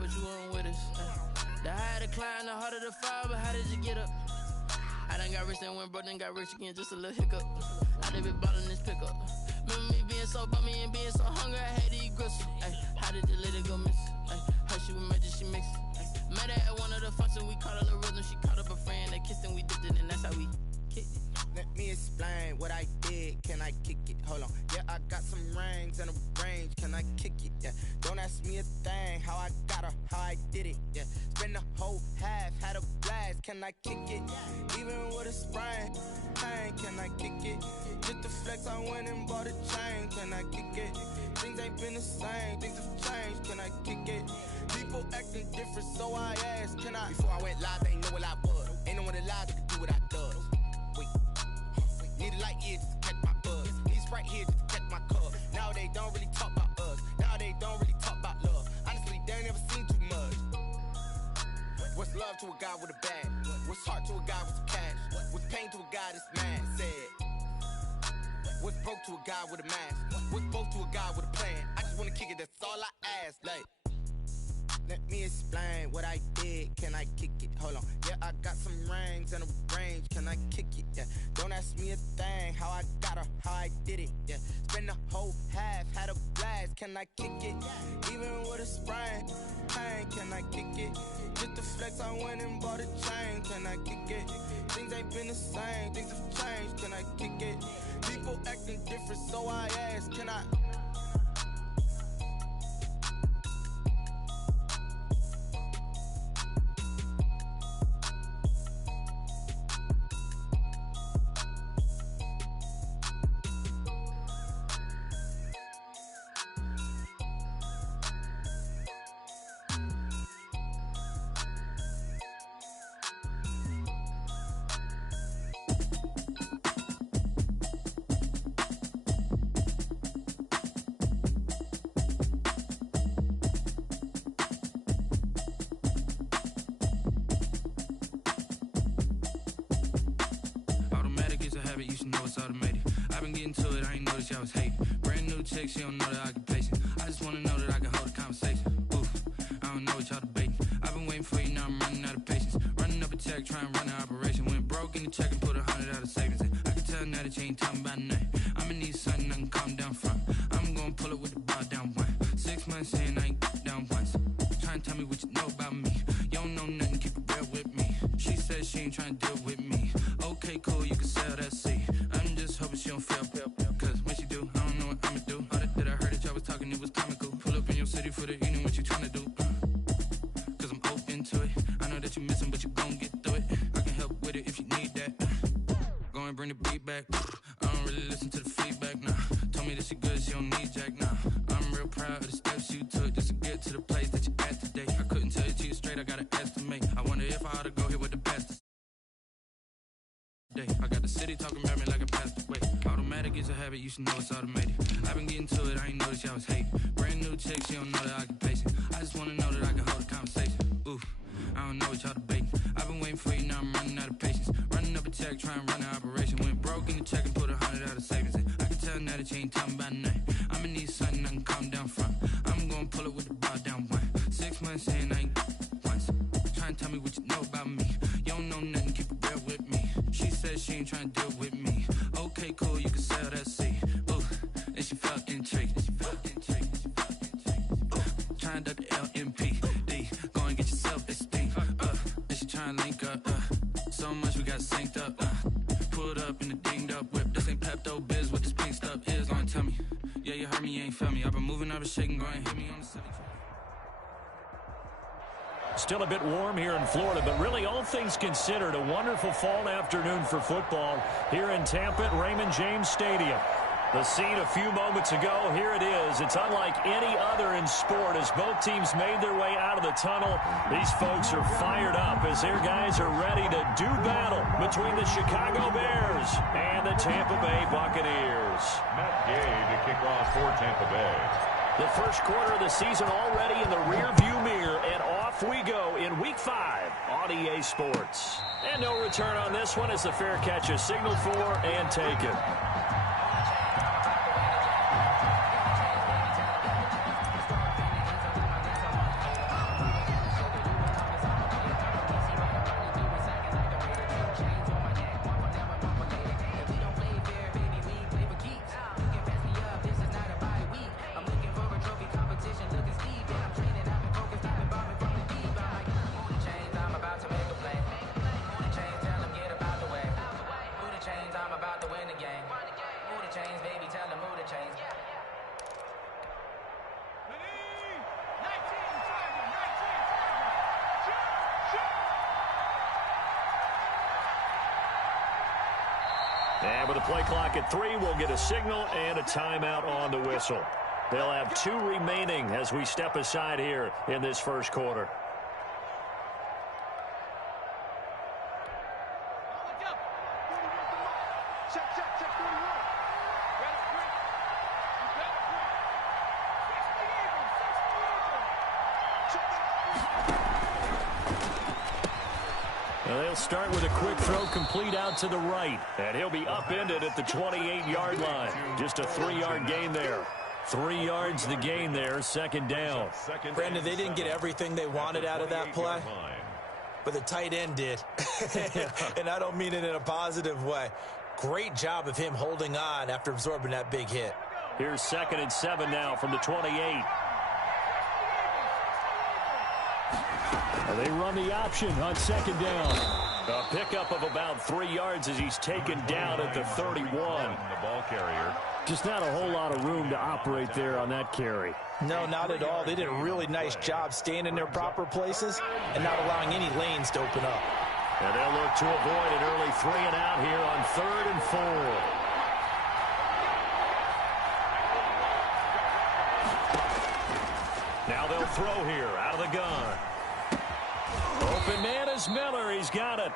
but you weren't with us. The higher the climb, the harder the fall, but how did you get up? I done got rich and went broke, then got rich again, just a little hiccup. I done been ballin' this pickup. Remember me being so bummy and being so hungry, I had to eat gristle. How did the lady go miss? Her she was magic, she mixed. Met her at one of the functions, we caught a little rhythm. She caught up a friend, they kissed and we dipped it, and that's how we kicked it. Let me explain what I did. Can I kick it? Hold on. Yeah, I got some rings and a range. Can I kick it? Yeah. Don't ask me a thing. How I got her, how I did it. Yeah. Spend the whole half, had a blast. Can I kick it? Even with a sprain, pain. Can I kick it? Just the flex, I went and bought a chain. Can I kick it? Things ain't been the same. Things have changed. Can I kick it? People acting different, so I asked. Can I? Before I went live, they ain't know what I was. Ain't no one alive that could do what I does. Need a light year just to catch my buzz. Need a Sprite here just to catch my cup. Now they don't really talk about us. Now they don't really talk about love. Honestly, they ain't never seen too much. What's love to a guy with a bag? What's heart to a guy with some cash? What's pain to a guy that's mad? Said. What's broke to a guy with a mask? What's both to a guy with a plan? I just wanna kick it, that's all I ask. Like, let me explain what I did. Can I kick it? Hold on. Yeah, I got some rings and a range. Can I kick it? Yeah. Don't ask me a thing. How I got her, how I did it. Yeah. Spend the whole half, had a blast. Can I kick it? Even with a sprain, pain. Can I kick it? Just the flex, I went and bought a chain. Can I kick it? Things ain't been the same. Things have changed. Can I kick it? People acting different, so I ask. Can I? You should know it's automated. I've been getting to it, I ain't noticed y'all was hating. Brand new chick, she don't know the occupation. I just wanna know that I can hold a conversation. Oof, I don't know what y'all debating. I've been waiting for you, now I'm running out of patience. Running up a check, trying to run an operation. Went broke in the check and put 100 out of savings in. I can tell now that you ain't talking about nothing. I'ma need something I can calm down from. I'm gonna pull it with the bar down one. 6 months in, I ain't down once. Trying to tell me what you know about me. You don't know nothing, keep it real with me. She says she ain't trying to deal with me. Okay, cool, you can sell that seat. I'm just hoping she don't fail, cause when she do, I don't know what I'ma do. All that I heard that y'all was talking, it was comical. Pull up in your city for the evening, what you tryna do? Cause I'm open to it. I know that you missing, but you gon' get through it. I can help with it if you need that. Go and bring the beat back. I don't really listen to the feedback, nah. Told me that she good, she don't need jack, nah. I'm real proud of the steps you took just to get to the place that you at today. I couldn't tell you to you straight, I gotta estimate. I wonder if I ought to go here with the best. I got the city talking about me like a passed away. Automatic is a habit, you should know it's automated. I've been getting to it, I ain't noticed y'all was hating. Brand new chick, she don't know the occupation. I just wanna know that I can hold a conversation. Oof, I don't know what y'all debating. I've been waiting for you, now I'm running out of patience. Running up a check, trying to run an operation. Went broke in the check and put 100 out of savings in. I can tell now that you ain't talking about nothing. I'ma need something I can calm down from. I'm gonna pull it with the bar down one. 6 months in, I ain't once. Trying to tell me what you know about me. You don't know nothing, keep it real with me. She says she ain't trying to deal with me. Okay, cool, you can sell that seat. Ooh, and she felt intrigued. Trying to duck the LMPD. Go and get yourself esteem. And she trying to link up. So much we got synced up. Pulled up in the dinged up whip. This ain't Pepto Biz, what this pink stuff is. Don't tell me. Yeah, you heard me, you ain't felt me. I've been moving, I've been shaking. Go and hit me on the city track. Still a bit warm here in Florida, but really all things considered, a wonderful fall afternoon for football here in Tampa at Raymond James Stadium. The scene a few moments ago, here it is. It's unlike any other in sport as both teams made their way out of the tunnel. These folks are fired up as their guys are ready to do battle between the Chicago Bears and the Tampa Bay Buccaneers. Matt Gay to kick off for Tampa Bay. The first quarter of the season already in the rearview mirror, and off we go in Week 5 on EA Sports. And no return on this one as the fair catch is signaled for and taken. And with the play clock at 3, we'll get a signal and a timeout on the whistle. They'll have 2 remaining as we step aside here in this first quarter. They'll start with a quick throw complete out to the right. And he'll be upended at the 28-yard line. Just a 3-yard gain there. 3 yards the gain there, second down. Brandon, they didn't get everything they wanted out of that play, but the tight end did. And I don't mean it in a positive way. Great job of him holding on after absorbing that big hit. Here's 2nd and 7 now from the 28. They run the option on 2nd down. A pickup of about 3 yards as he's taken down at the 31. The ball carrier. Just not a whole lot of room to operate there on that carry. No, not at all. They did a really nice job staying in their proper places and not allowing any lanes to open up. And they'll look to avoid an early 3 and out here on 3rd and 4. Now they'll throw here out of the gun. Open man is Miller. He's got it.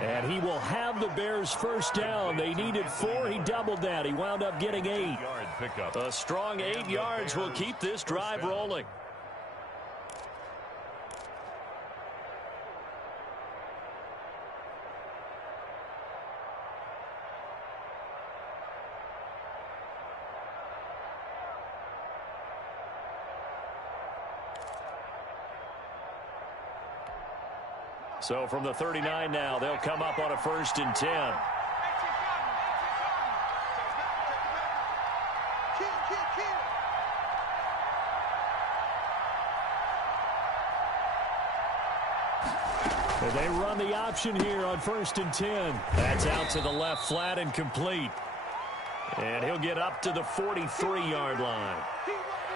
And he will have the Bears first down. They needed 4. He doubled that. He wound up getting 8. A strong 8 yards will keep this drive rolling. So from the 39 now, they'll come up on a 1st and 10. And they run the option here on 1st and 10. That's out to the left flat and complete. And he'll get up to the 43-yard line.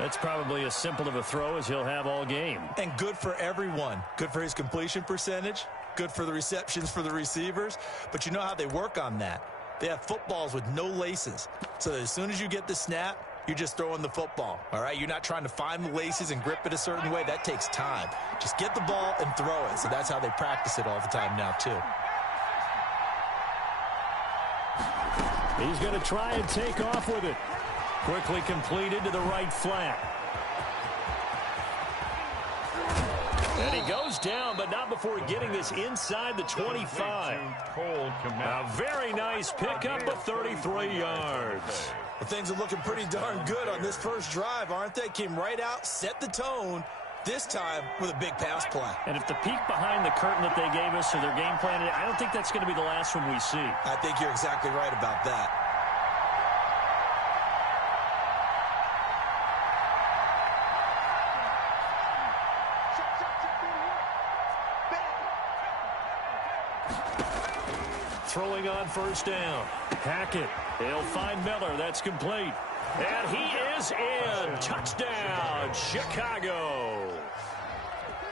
That's probably as simple of a throw as he'll have all game. And good for everyone. Good for his completion percentage. Good for the receptions for the receivers. But you know how they work on that. They have footballs with no laces. So that as soon as you get the snap, you're just throwing the football. All right? You're not trying to find the laces and grip it a certain way. That takes time. Just get the ball and throw it. So that's how they practice it all the time now, too. He's going to try and take off with it. Quickly completed to the right flat. And he goes down, but not before getting this inside the 25. A very nice pickup of 33 yards. Well, things are looking pretty darn good on this first drive, aren't they? Came right out, set the tone, this time with a big pass play. And if the peek behind the curtain that they gave us or their game plan, I don't think that's going to be the last one we see. I think you're exactly right about that. Throwing on 1st down. Hackett. He'll find Miller. That's complete. And he is in. Touchdown, Chicago.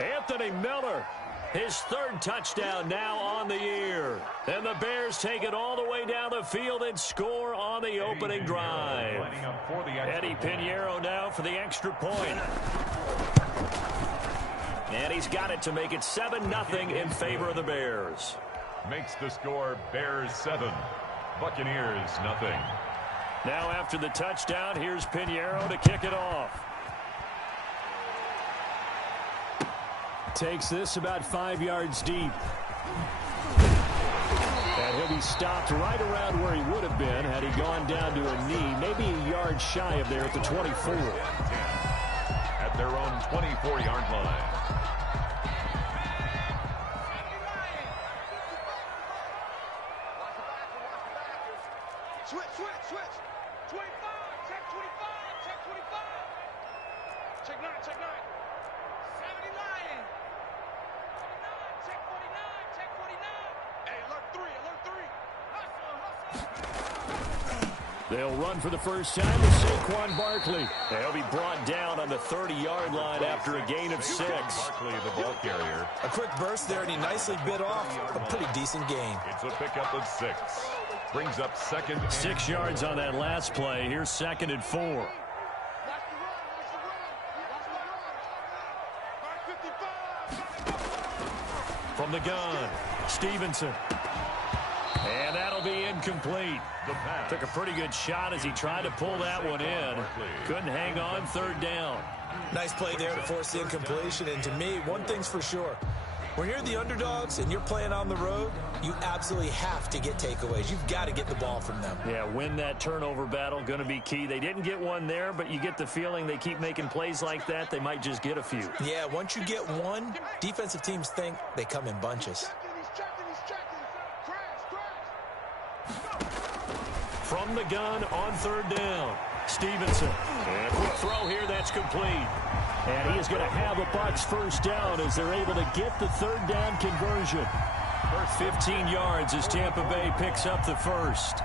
Anthony Miller. His 3rd touchdown now on the year. And the Bears take it all the way down the field and score on the opening drive. Eddie Pinheiro now for the extra point. And he's got it to make it 7-0 in favor of the Bears. Makes the score Bears 7, Buccaneers 0. Now after the touchdown, here's Pinheiro to kick it off. Takes this about 5 yards deep. And he'll be stopped right around where he would have been had he gone down to a knee, maybe a yard shy of there at the 24. At their own 24-yard line. Switch. 25. Check 25. Check 25. Check 9. 70 Lion. 49. Check 49. Check 49. Hey, alert 3. They'll run for the first time with Saquon Barkley. They'll be brought down on the 30-yard line after a gain of 6. Barkley, the ball carrier. A quick burst there, and he nicely bit off a pretty decent gain. It's a pickup of 6. Brings up second and 6 yards on that last play. Here's 2nd and 4. From the gun, Stevenson. And that'll be incomplete. Took a pretty good shot as he tried to pull that one in. Couldn't hang on 3rd down. Nice play there to force the incompletion. And to me, one thing's for sure. When you're the underdogs and you're playing on the road, you absolutely have to get takeaways. You've got to get the ball from them. Yeah, win that turnover battle, going to be key. They didn't get one there, but you get the feeling they keep making plays like that, they might just get a few. Yeah, once you get one, defensive teams think they come in bunches. From the gun on 3rd down, Stevenson. And a quick throw here, that's complete. And he is going to have the Bucs 1st down as they're able to get the 3rd down conversion. First 15 yards as Tampa Bay picks up the 1st.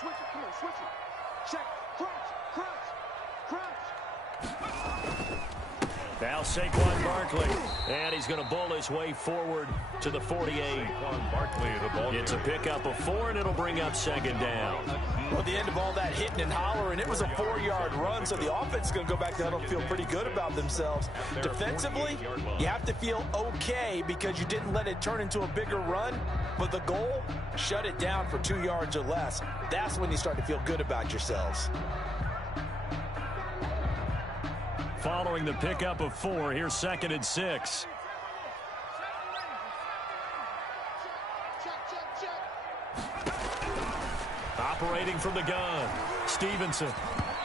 Switch it. Come on, switch it. Check. Crunch. Now Saquon Barkley, and he's going to bowl his way forward to the 48. Saquon Barkley, the ball. It's a pickup of 4, and it'll bring up 2nd down. Well, at the end of all that hitting and hollering, it was a 4-yard run, so the offense is going to go back to huddle, feel pretty good about themselves. Defensively, you have to feel okay because you didn't let it turn into a bigger run, but the goal, shut it down for 2 yards or less. That's when you start to feel good about yourselves. Following the pickup of 4, here's 2nd and 6. Operating from the gun, Stevenson.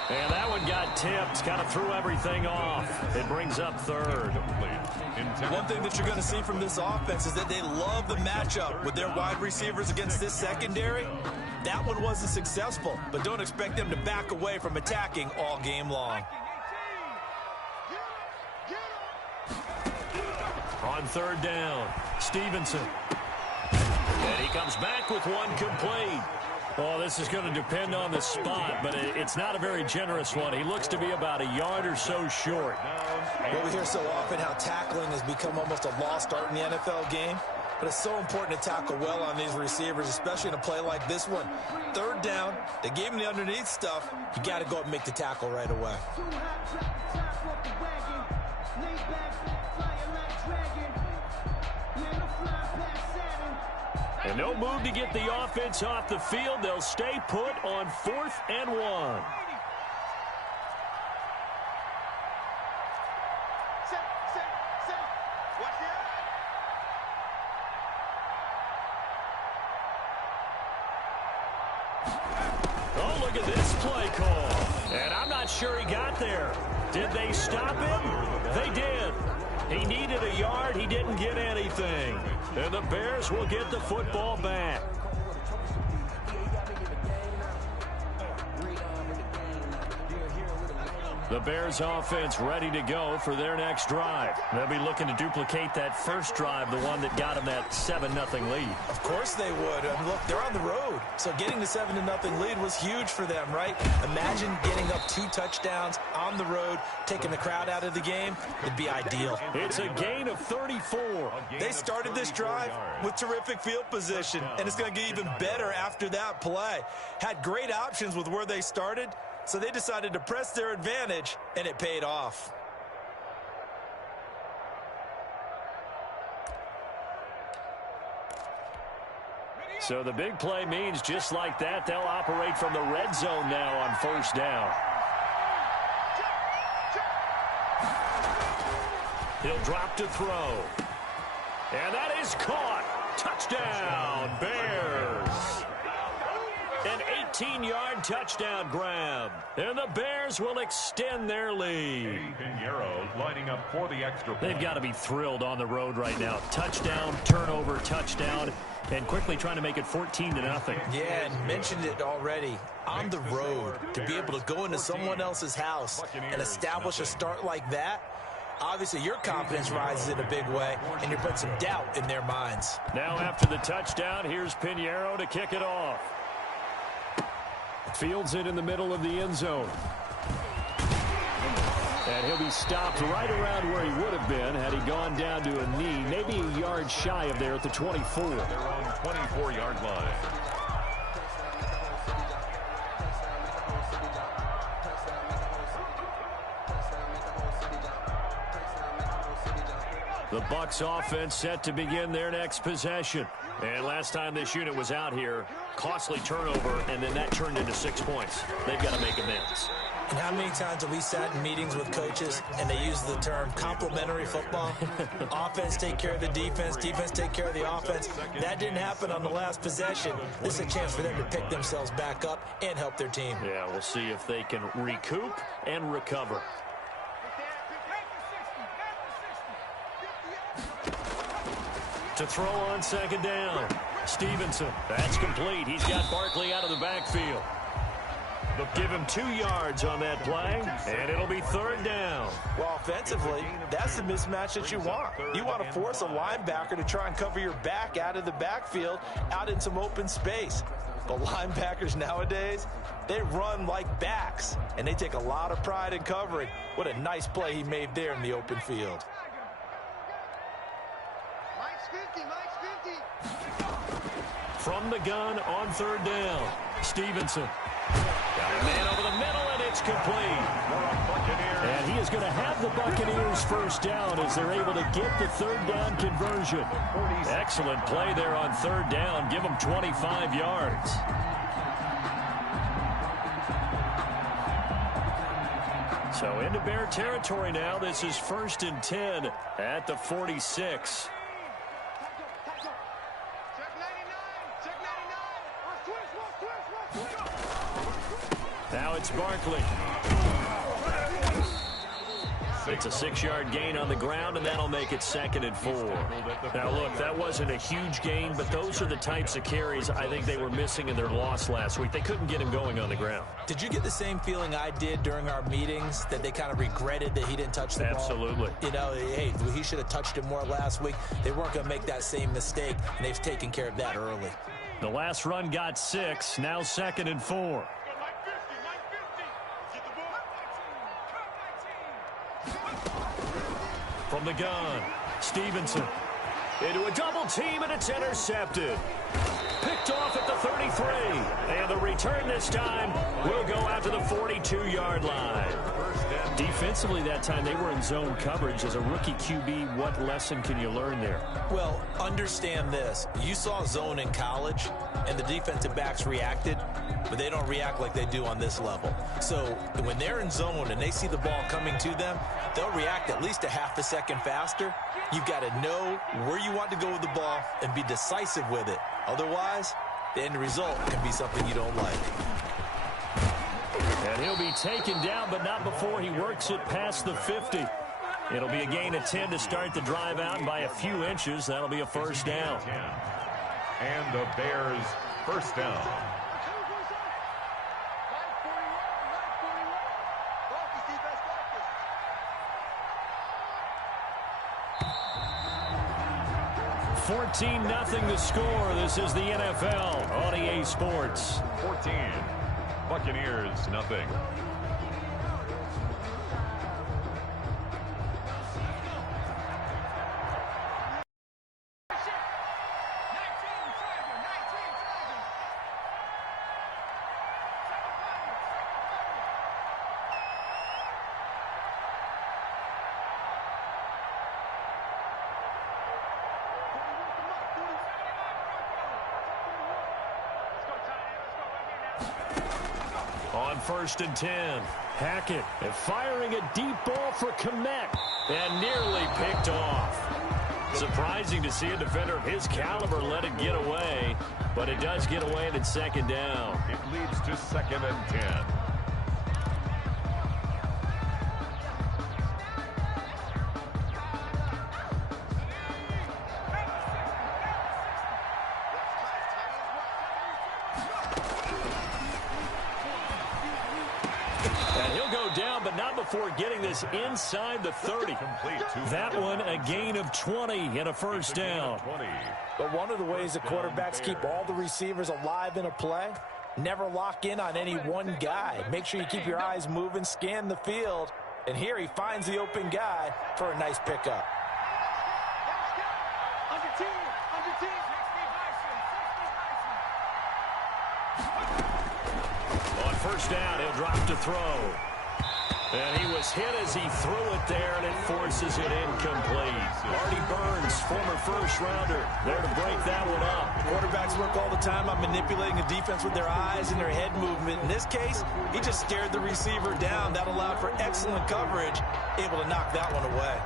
And that one got tipped, kind of threw everything off. It brings up 3rd. One thing that you're going to see from this offense is that they love the matchup with their wide receivers against this secondary. That one wasn't successful, but don't expect them to back away from attacking all game long. On 3rd down, Stevenson. And he comes back with one complete. Well, this is going to depend on the spot, but it's not a very generous one. He looks to be about a yard or so short. Well, we hear so often how tackling has become almost a lost art in the NFL game, but it's so important to tackle well on these receivers, especially in a play like this one. 3rd down, they gave him the underneath stuff. You got to go up and make the tackle right away. And no move to get the offense off the field. They'll stay put on 4th and 1. Oh, look at this play call. And I'm not sure he got there. Did they stop him? They did. He needed a yard. He didn't get anything. And the Bears will get the football back. The Bears offense ready to go for their next drive. They'll be looking to duplicate that first drive, the one that got them that 7-0 lead. Of course they would. Look, they're on the road, so getting the 7-0 lead was huge for them, right? Imagine getting up 2 touchdowns on the road, taking the crowd out of the game. It'd be ideal. It's a gain of 34. They started this drive with terrific field position, and it's going to get even better after that play. Had great options with where they started, so they decided to press their advantage, and it paid off. So the big play means just like that, they'll operate from the red zone now on 1st down. He'll drop to throw. And that is caught. Touchdown, Bears. An 18-yard touchdown grab. And the Bears will extend their lead. Pinheiro lining up for the extra point. They've got to be thrilled on the road right now. Touchdown, turnover, touchdown, and quickly trying to make it 14-0. Yeah, and mentioned it already. On the road, to be able to go into someone else's house and establish a start like that, obviously your confidence rises in a big way, and you're putting some doubt in their minds. Now after the touchdown, here's Pinheiro to kick it off. Fields it in the middle of the end zone. And he'll be stopped right around where he would have been had he gone down to a knee, maybe a yard shy of there at the 24. Their own 24-yard line. The Bucs offense set to begin their next possession. And last time this unit was out here, costly turnover, and then that turned into 6 points. They've got to make amends. And how many times have we sat in meetings with coaches and they use the term complementary football? Offense take care of the defense, defense take care of the offense. That didn't happen on the last possession. This is a chance for them to pick themselves back up and help their team. Yeah, we'll see if they can recoup and recover. To throw on second down. Stevenson. That's complete. He's got Barkley out of the backfield. Give him 2 yards on that play, and it'll be third down. Well, offensively, that's the mismatch that you want. You want to force a linebacker to try and cover your back out of the backfield, out in some open space. But linebackers nowadays, they run like backs, and they take a lot of pride in covering. What a nice play he made there in the open field. From the gun on third down, Stevenson. Got a man over the middle, and it's complete. And he is going to have the Buccaneers first down as they're able to get the third down conversion. Excellent play there on third down. Give them 25 yards. So into Bear territory now. This is 1st and 10 at the 46. Now it's Barkley. It's a 6-yard gain on the ground, and that'll make it 2nd and 4. Now, look, that wasn't a huge gain, but those are the types of carries I think they were missing in their loss last week. They couldn't get him going on the ground. Did you get the same feeling I did during our meetings, that they kind of regretted that he didn't touch the ball? Absolutely. You know, hey, he should have touched it more last week. They weren't going to make that same mistake, and they've taken care of that early. The last run got 6, now 2nd and 4. From the gun, Stevenson into a double team, and it's intercepted. Picked off at the 33, and the return this time will go out to the 42-yard line. Defensively that time, they were in zone coverage. As a rookie QB, what lesson can you learn there? Well, understand this. You saw zone in college, and the defensive backs reacted, but they don't react like they do on this level. So when they're in zone and they see the ball coming to them, they'll react at least a half a second faster. You've got to know where you want to go with the ball and be decisive with it. Otherwise, the end result can be something you don't like. And he'll be taken down, but not before he works it past the 50. It'll be a gain of 10 to start the drive out, and by a few inches, that'll be a first down. And the Bears first down. $14-0 the score. This is the NFL on EA Sports. 14. Buccaneers, nothing. On 1st and 10, Hackett firing a deep ball for Kmet, and nearly picked off. Surprising to see a defender of his caliber let it get away, but it does get away, and it's 2nd down. It leads to 2nd and 10. Before getting this inside the 30. That one a gain of 20 and a first down. But one of the ways the quarterbacks keep all the receivers alive in a play, never lock in on any one guy. Make sure you keep your eyes moving, scan the field, And here he finds the open guy for a nice pickup. Under 10. On first down, he'll drop to throw. And he was hit as he threw it there, and it forces it incomplete. Artie Burns, former first-rounder, there to break that one up. Quarterbacks work all the time on manipulating the defense with their eyes and their head movement. In this case, he just stared the receiver down. That allowed for excellent coverage, able to knock that one away.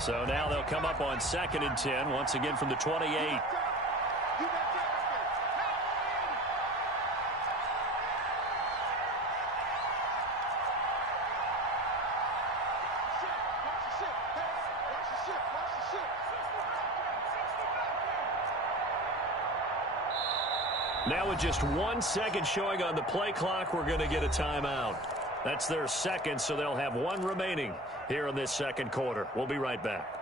So now they'll come up on 2nd and 10, once again from the 28. Now with just 1 second showing on the play clock, we're going to get a timeout. That's their second, so they'll have one remaining here in this second quarter. We'll be right back.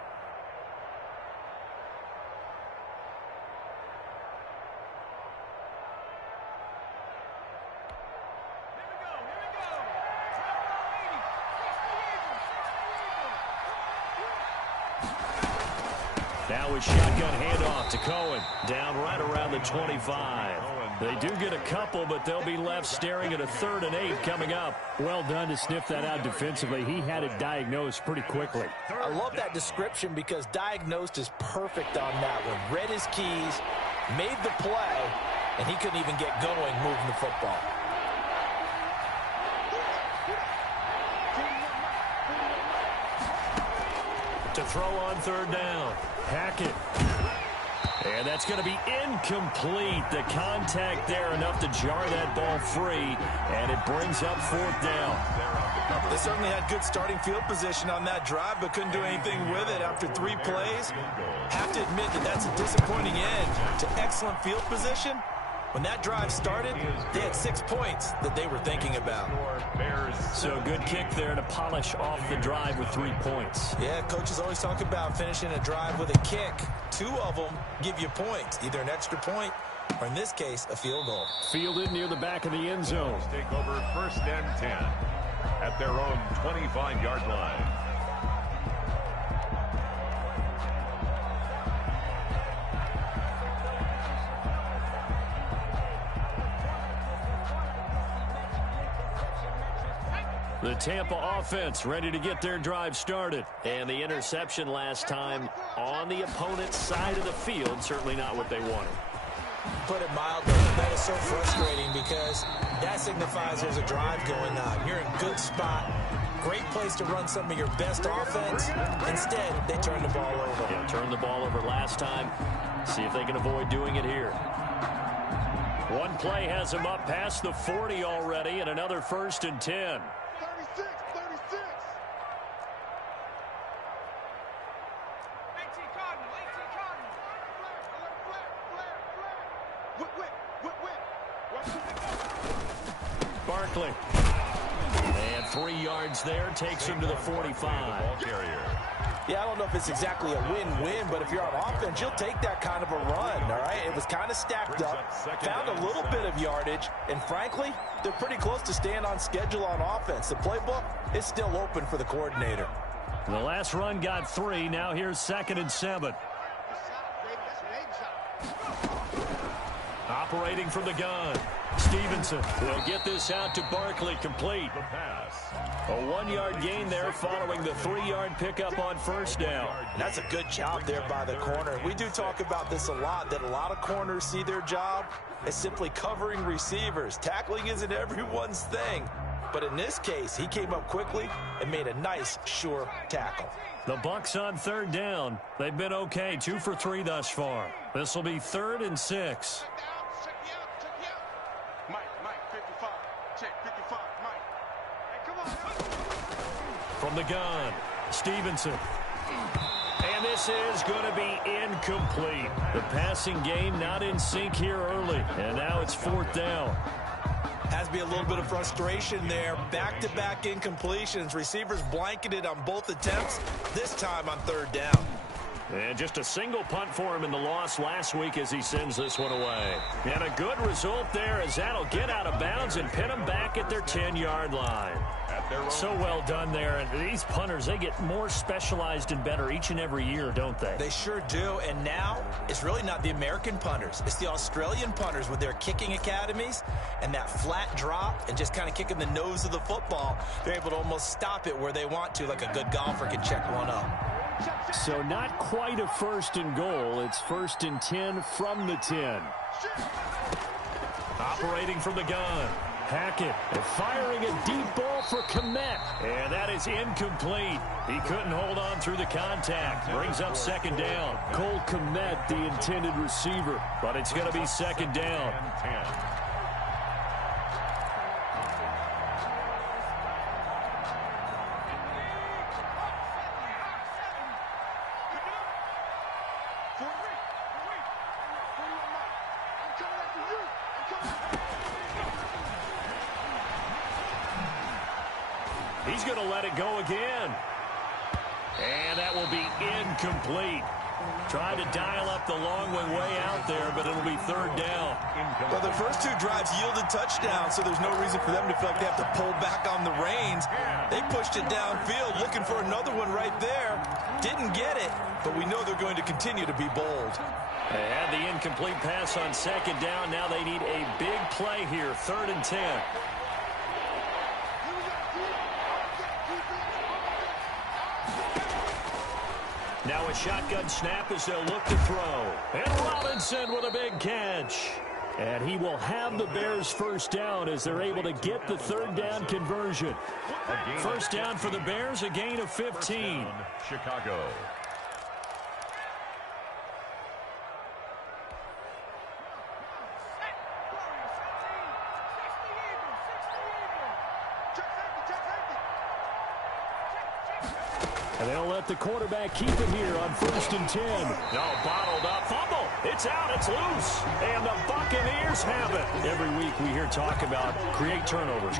Now with shotgun handoff to Cohen, down right around the 25. They do get a couple, but they'll be left staring at a 3rd and 8 coming up. Well done to sniff that out defensively. He had it diagnosed pretty quickly. I love that description because diagnosed is perfect on that one. Read his keys, made the play, and he couldn't even get going moving the football. To throw on 3rd down. Hackett. And that's going to be incomplete. The contact there enough to jar that ball free, and it brings up 4th down. They certainly had good starting field position on that drive, but couldn't do anything with it after 3 plays. Have to admit that that's a disappointing end to excellent field position. When that drive started, they had 6 points that they were thinking about. So good kick there to polish off the drive with 3 points. Yeah, coaches always talk about finishing a drive with a kick. 2 of them give you points, either an extra point or, in this case, a field goal. Fielded near the back of the end zone. Take over 1st and 10 at their own 25-yard line. The Tampa offense ready to get their drive started. And the interception last time on the opponent's side of the field, certainly not what they wanted. Put it mildly, that is so frustrating because that signifies there's a drive going on. You're in a good spot, great place to run some of your best offense. Instead, they turn the ball over. Yeah, turned the ball over last time. See if they can avoid doing it here. One play has them up past the 40 already, and another 1st and 10. 36. 18 Cardinals. Barkley. And 3 yards there takes him to the 45. Yeah, I don't know if it's exactly a win-win, but if you're on offense, you'll take that kind of a run, all right? It was kind of stacked up, found a little bit of yardage, and frankly, they're pretty close to staying on schedule on offense. The playbook is still open for the coordinator. The last run got 3. Now here's 2nd and 7. Operating from the gun. Stevenson will get this out to Barkley, complete. The pass. A 1-yard gain there following the 3-yard pickup on 1st down. That's a good job there by the corner. We do talk about this a lot, that a lot of corners see their job as simply covering receivers. Tackling isn't everyone's thing. But in this case, he came up quickly and made a nice, sure tackle. The Bucs on 3rd down. They've been okay, 2 for 3 thus far. This will be 3rd and 6. Mike, 55. Check 55, Mike. Hey, come on. From the gun, Stevenson. And this is going to be incomplete. The passing game not in sync here early. And now it's 4th down. Has to be a little bit of frustration there. Back-to-back incompletions. Receivers blanketed on both attempts, this time on 3rd down. And just a single punt for him in the loss last week as he sends this one away. And a good result there as that'll get out of bounds and pin them back at their 10-yard line. So well done there. And these punters, they get more specialized and better each and every year, don't they? They sure do. And now it's really not the American punters. It's the Australian punters with their kicking academies and that flat drop and just kind of kicking the nose of the football. They're able to almost stop it where they want to, like a good golfer can check one up. So not quite a 1st and goal. It's 1st and 10 from the 10. Operating from the gun. Hackett firing a deep ball for Kmet. And that is incomplete. He couldn't hold on through the contact. Brings up 2nd down. Cole Kmet, the intended receiver. But it's going to be 2nd down. 10. He's going to let it go again. And that will be incomplete. Tried to dial up the long way out there, but it'll be 3rd down. Well, the first 2 drives yielded touchdowns, so there's no reason for them to feel like they have to pull back on the reins. They pushed it downfield, looking for another one right there. Didn't get it, but we know they're going to continue to be bold. They had the incomplete pass on 2nd down. Now they need a big play here, 3rd and 10. Now a shotgun snap as they'll look to throw. And Robinson with a big catch. And he will have the Bears' 1st down as they're able to get the 3rd down conversion. 1st down for the Bears, a gain of 15. Chicago. And they'll let the quarterback keep it here on 1st and 10. No, bottled up. Fumble. It's out. It's loose. And the Buccaneers have it. Every week we hear talk about create turnovers.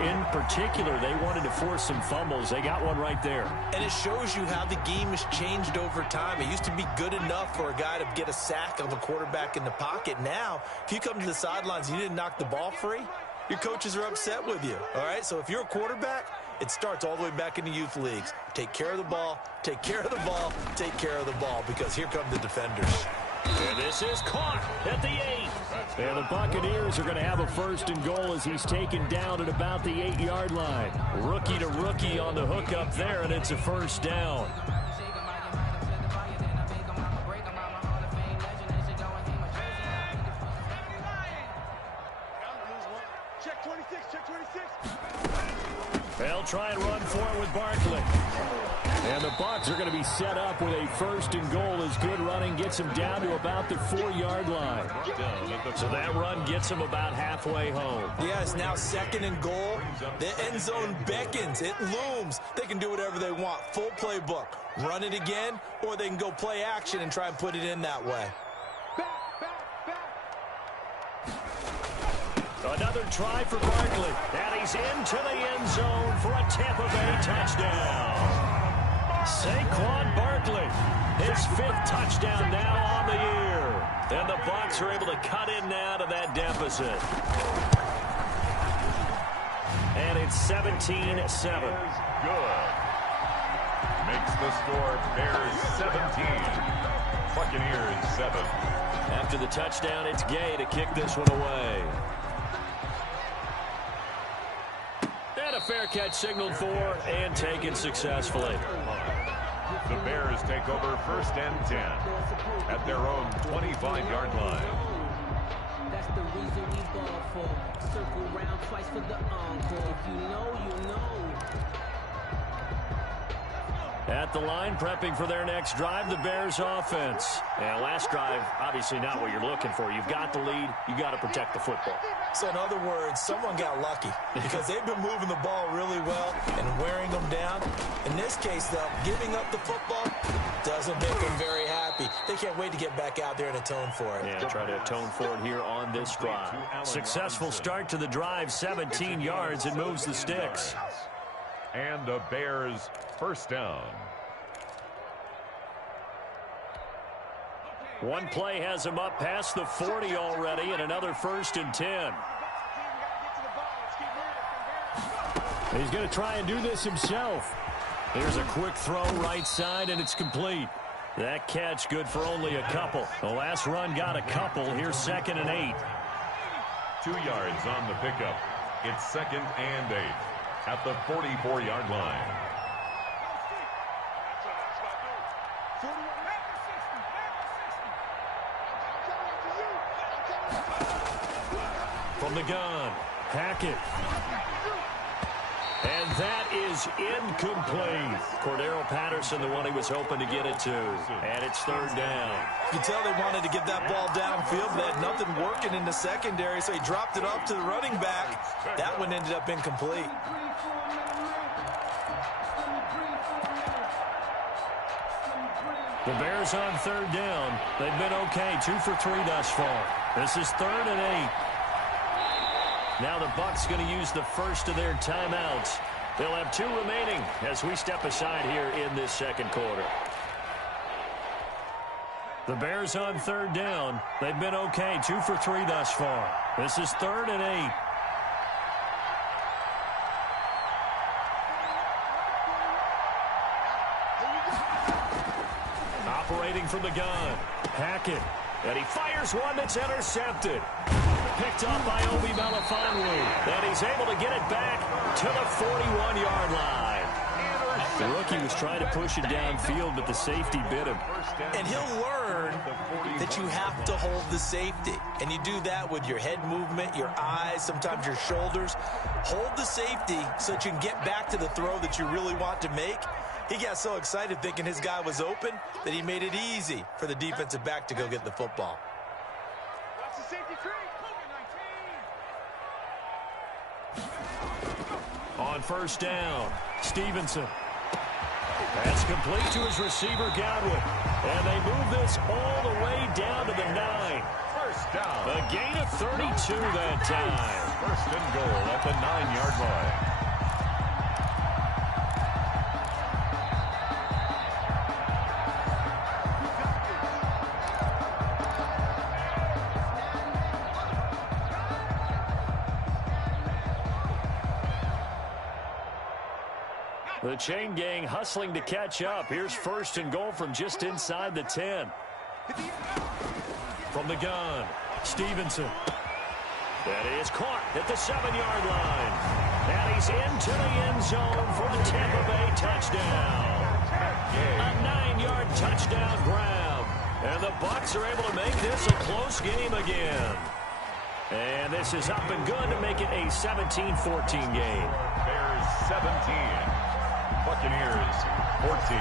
In particular, they wanted to force some fumbles. They got one right there. And it shows you how the game has changed over time. It used to be good enough for a guy to get a sack of a quarterback in the pocket. Now, if you come to the sidelines and you didn't knock the ball free, your coaches are upset with you. All right? So if you're a quarterback, it starts all the way back in the youth leagues. Take care of the ball, take care of the ball, take care of the ball, because here come the defenders. And this is caught at the 8. And the Buccaneers are going to have a 1st and goal as he's taken down at about the 8-yard line. Rookie to rookie on the hook up there, and it's a 1st down. They'll try and run for it with Barkley. And the Bucs are going to be set up with a 1st and goal as good running gets him down to about the 4-yard line. So that run gets him about halfway home. Yeah, it's now 2nd and goal. The end zone beckons. It looms. They can do whatever they want. Full playbook. Run it again, or they can go play action and try and put it in that way. Another try for Barkley. And he's into the end zone for a Tampa Bay touchdown. Saquon Barkley, his 5th touchdown now on the year. And the Bucs are able to cut in now to that deficit. And it's 17-7. Good. Makes the score Bears 17. Buccaneers 7. After the touchdown, it's Gay to kick this one away. And a fair catch signaled for and taken successfully. The Bears take over 1st and 10 at their own 25-yard line. That's the reason we ball for. Circle round twice for the encore. If you know, you know. At the line, prepping for their next drive, the Bears offense. And last drive, obviously not what you're looking for. You've got the lead. You got to protect the football. So in other words, someone got lucky because they've been moving the ball really well and wearing them down. In this case, though, giving up the football doesn't make them very happy. They can't wait to get back out there and atone for it. Yeah, try to atone for it here on this drive. Successful start to the drive, 17 yards, and moves the sticks. And the Bears 1st down. One play has him up past the 40 already, and another 1st and 10. He's going to try and do this himself. Here's a quick throw right side, and it's complete. That catch good for only a couple. The last run got a couple. Here's 2nd and 8. 2 yards on the pickup. It's 2nd and 8 at the 44-yard line. From the gun, Hackett. And that is incomplete. Cordero Patterson, the one he was hoping to get it to. And it's 3rd down. You can tell they wanted to get that ball downfield, but they had nothing working in the secondary, so he dropped it off to the running back. That one ended up incomplete. The Bears on 3rd down. They've been okay, 2 for 3 thus far. This is 3rd and 8. Now the Bucs going to use the first of their timeouts. They'll have 2 remaining as we step aside here in this 2nd quarter. The Bears on 3rd down. They've been okay, 2 for 3 thus far. This is 3rd and 8. Operating from the gun, Hackett. And he fires one that's intercepted. Picked up by Obi Melifonwu. And he's able to get it back to the 41-yard line. The rookie was trying to push it downfield, but the safety bit him. And he'll learn that you have to hold the safety. And you do that with your head movement, your eyes, sometimes your shoulders. Hold the safety so that you can get back to the throw that you really want to make. He got so excited thinking his guy was open that he made it easy for the defensive back to go get the football. On 1st down, Stevenson. That's complete to his receiver, Godwin. And they move this all the way down to the 9. 1st down. A gain of 32 that time. 1st and goal at the 9-yard line. The chain gang hustling to catch up. Here's 1st and goal from just inside the 10. From the gun, Stevenson. That is caught at the 7-yard line. And he's into the end zone for the Tampa Bay touchdown. A 9-yard touchdown grab. And the Bucs are able to make this a close game again. And this is up and good to make it a 17-14 game. Bears 17. Buccaneers 14.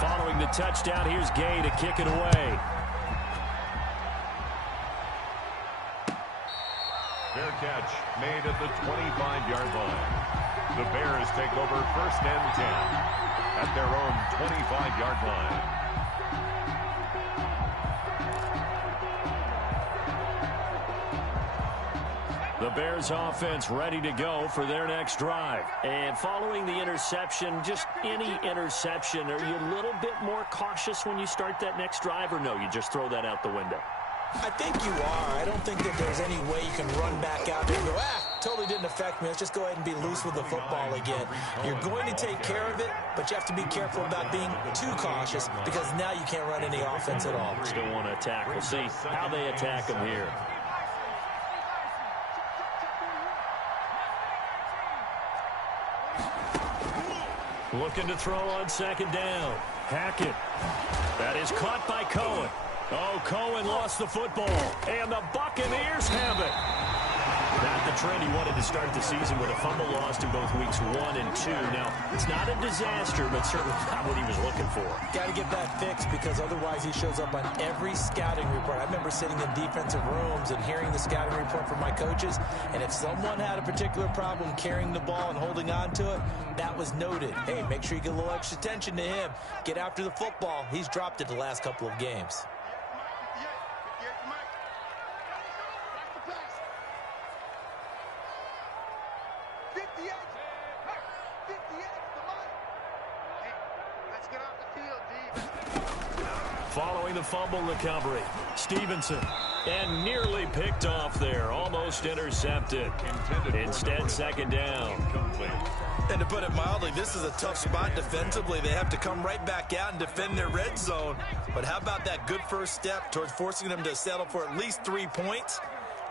Following the touchdown, here's Gay to kick it away. Fair catch made at the 25-yard line. The Bears take over 1st and 10 at their own 25-yard line. The Bears offense ready to go for their next drive. And following the interception, just any interception, are you a little bit more cautious when you start that next drive, or no, you just throw that out the window? I think you are. I don't think that there's any way you can run back out there and go, totally didn't affect me. Let's just go ahead and be loose with the football again. You're going to take care of it, but you have to be careful about being too cautious because now you can't run any offense at all. Still want to attack. We'll see how they attack them here. Looking to throw on 2nd down. Hackett. That is caught by Cohen. Oh, Cohen lost the football. And the Buccaneers have it. Not the trend he wanted to start the season with a fumble lost in both weeks 1 and 2. Now, it's not a disaster, but certainly not what he was looking for. Got to get that fixed because otherwise he shows up on every scouting report. I remember sitting in defensive rooms and hearing the scouting report from my coaches, and if someone had a particular problem carrying the ball and holding on to it, that was noted. Hey, make sure you get a little extra attention to him. Get after the football. He's dropped it the last couple of games. Following the fumble recovery, Stevenson. And nearly picked off there. Almost intercepted. Instead, second down. And to put it mildly, this is a tough spot defensively. They have to come right back out and defend their red zone. But how about that good first step towards forcing them to settle for at least 3 points?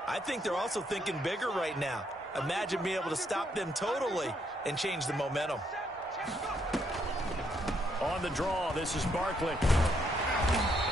I think they're also thinking bigger right now. Imagine being able to stop them totally and change the momentum. On the draw, this is Barkley.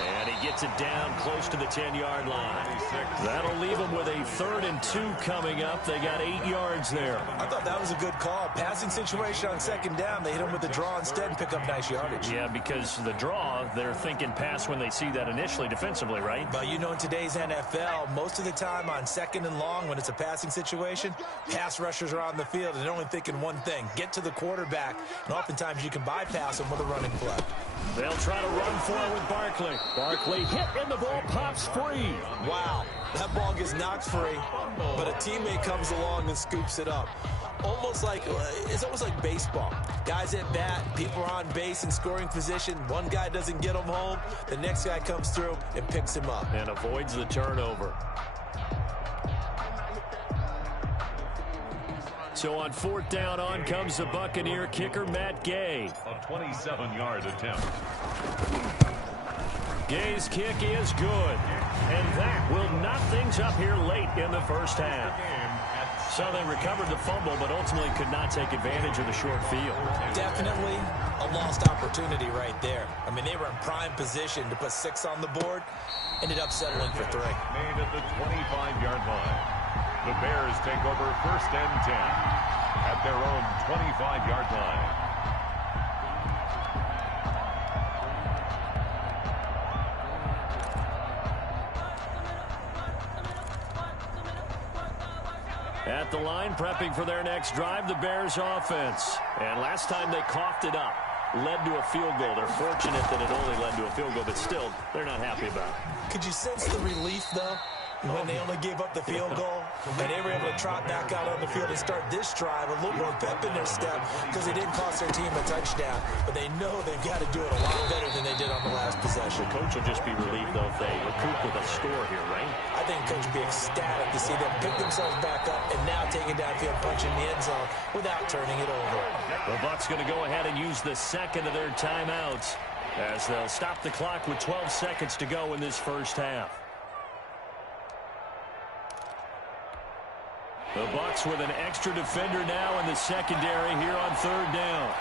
And he gets it down close to the 10-yard line. That'll leave them with a 3rd and 2 coming up. They got 8 yards there. I thought that was a good call. Passing situation on second down. They hit him with the draw instead and pick up nice yardage. Yeah, because the draw, they're thinking pass when they see that initially defensively, right? But you know, in today's NFL, most of the time on second and long when it's a passing situation, pass rushers are on the field and they're only thinking one thing, get to the quarterback. And oftentimes you can bypass them with a running play. They'll try to run for it with Barkley. Barkley hit and the ball pops free. Wow, that ball gets knocked free, but a teammate comes along and scoops it up. It's almost like baseball. Guys at bat, people are on base in scoring position. One guy doesn't get him home. The next guy comes through and picks him up. And avoids the turnover. So on 4th down, on comes the Buccaneer kicker, Matt Gay. A 27-yard attempt. Gay's kick is good. And that will knock things up here late in the first half. So they recovered the fumble, but ultimately could not take advantage of the short field. Definitely a lost opportunity right there. I mean, they were in prime position to put 6 on the board. Ended up settling for 3. Made at the 25-yard line. The Bears take over 1st and 10 at their own 25-yard line. At the line, prepping for their next drive, the Bears offense. And last time they coughed it up, led to a field goal. They're fortunate that it only led to a field goal, but still, they're not happy about it. Could you sense the relief, though, when they only gave up the field goal? And they were able to trot back out on the field and start this drive a little more pep in their step because they didn't cost their team a touchdown. But they know they've got to do it a lot better than they did on the last possession. The coach will just be relieved, though, if they recoup with a score here, right? I think coach will be ecstatic to see them pick themselves back up and now take it downfield, punching the end zone without turning it over. The Bucs going to go ahead and use the second of their timeouts as they'll stop the clock with 12 seconds to go in this first half. The Bucs with an extra defender now in the secondary here on 3rd down.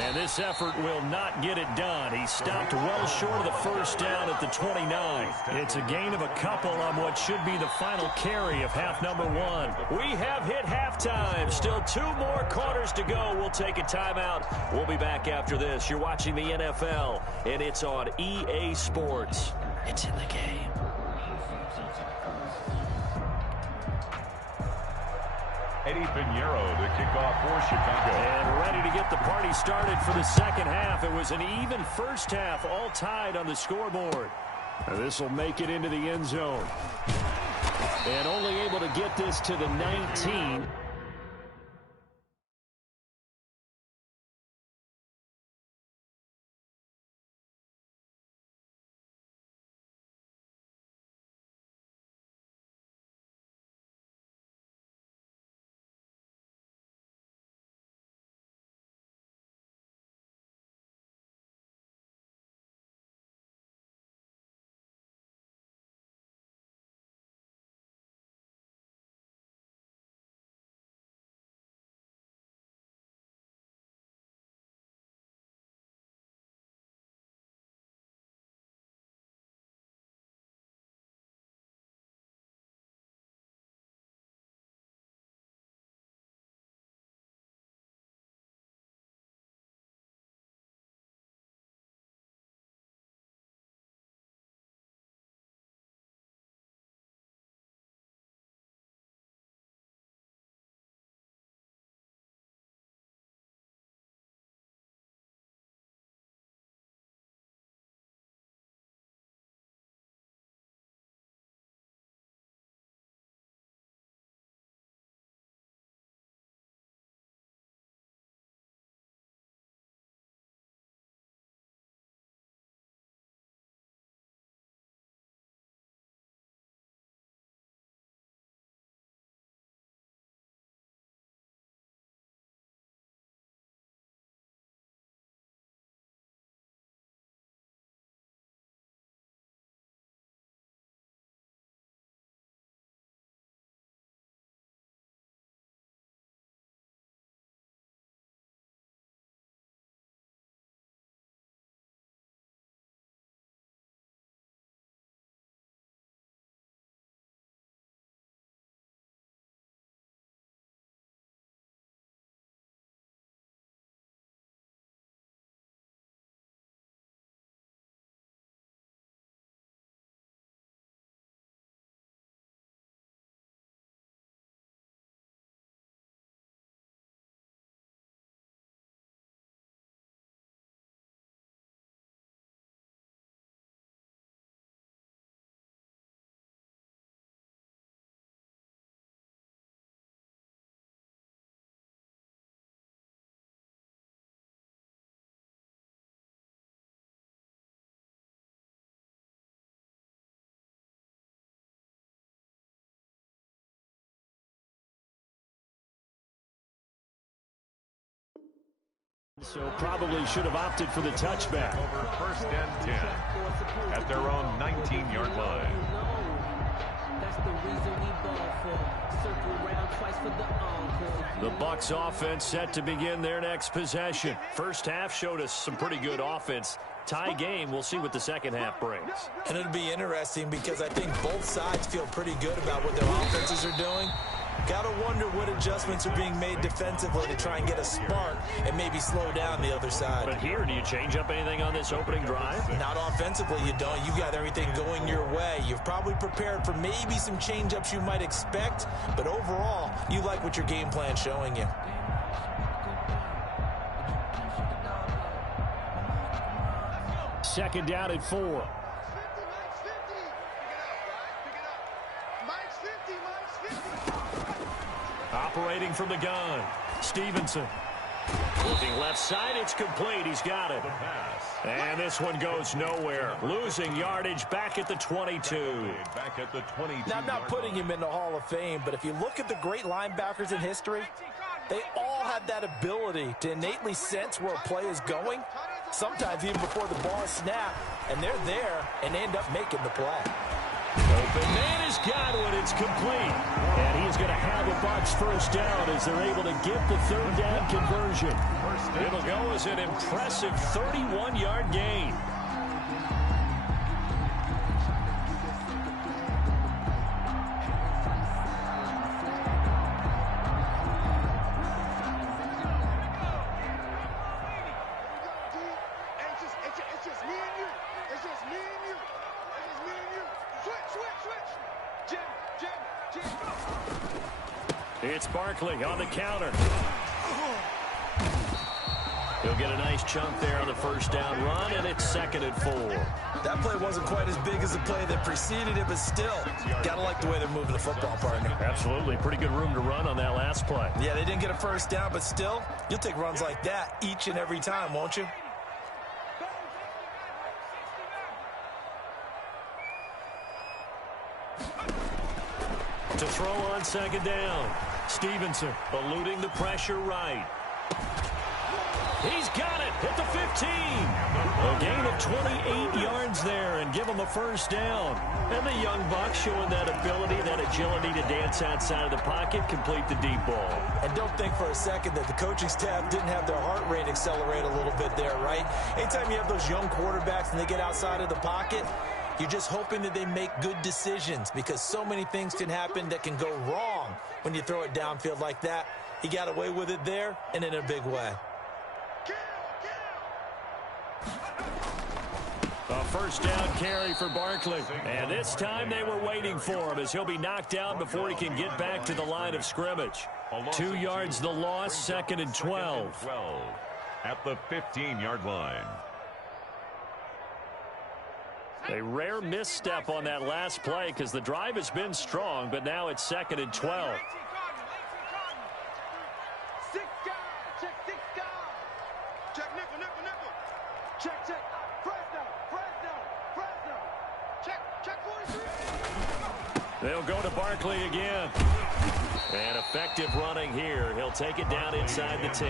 And this effort will not get it done. He stopped well short of the first down at the 29. It's a gain of a couple on what should be the final carry of half number 1. We have hit halftime. Still 2 more quarters to go. We'll take a timeout. We'll be back after this. You're watching the NFL, and it's on EA Sports. It's in the game. Eddie Pinheiro, the kickoff for Chicago. And ready to get the party started for the second half. It was an even first half, all tied on the scoreboard. This will make it into the end zone. And only able to get this to the 19. So probably should have opted for the touchback. Over first and 10 at their own 19-yard line. That's the reason we ball for. Circle round twice for the encore. The Bucs offense set to begin their next possession. First half showed us some pretty good offense. Tie game, we'll see what the second half brings. And it'll be interesting because I think both sides feel pretty good about what their offenses are doing. Got to wonder what adjustments are being made defensively to try and get a spark and maybe slow down the other side. But here, do you change up anything on this opening drive? Not offensively, you don't. You got everything going your way. You've probably prepared for maybe some change-ups you might expect, but overall, you like what your game plan's showing you. Second down at 4. Operating from the gun, Stevenson. Looking left side, it's complete. He's got it. And this one goes nowhere. Losing yardage back at the 22. Back at the 22. Now, I'm not putting him in the Hall of Fame, but if you look at the great linebackers in history, they all have that ability to innately sense where a play is going, sometimes even before the ball snaps, and they're there and end up making the play. Open man has got one. It's complete. And he's going to have a Bucs first down as they're able to get the third down conversion. It'll go as an impressive 31-yard gain. It's Barkley on the counter. He'll get a nice chunk there on the first down run, and it's 2nd and 4. That play wasn't quite as big as the play that preceded it, but still, gotta like the way they're moving the football, partner. Absolutely. Pretty good room to run on that last play. Yeah, they didn't get a first down, but still, you'll take runs like that each and every time, won't you? To throw on 2nd down. Stevenson eluding the pressure right. He's got it at the 15. A gain of 28 yards there and give him a first down. And the young Bucs showing that ability, that agility to dance outside of the pocket, complete the deep ball. And don't think for a second that the coaching staff didn't have their heart rate accelerate a little bit there, right? Anytime you have those young quarterbacks and they get outside of the pocket, you're just hoping that they make good decisions because so many things can happen that can go wrong when you throw it downfield like that. He got away with it there and in a big way. A first down carry for Barkley. And this time they were waiting for him as he'll be knocked down before he can get back to the line of scrimmage. 2 yards the loss, 2nd and 12. At the 15-yard line. A rare misstep on that last play because the drive has been strong, but now it's 2nd and 12. Check nickel. Check. Fresno. Check 43. They'll go to Barkley again. And effective running here. He'll take it down inside the 10.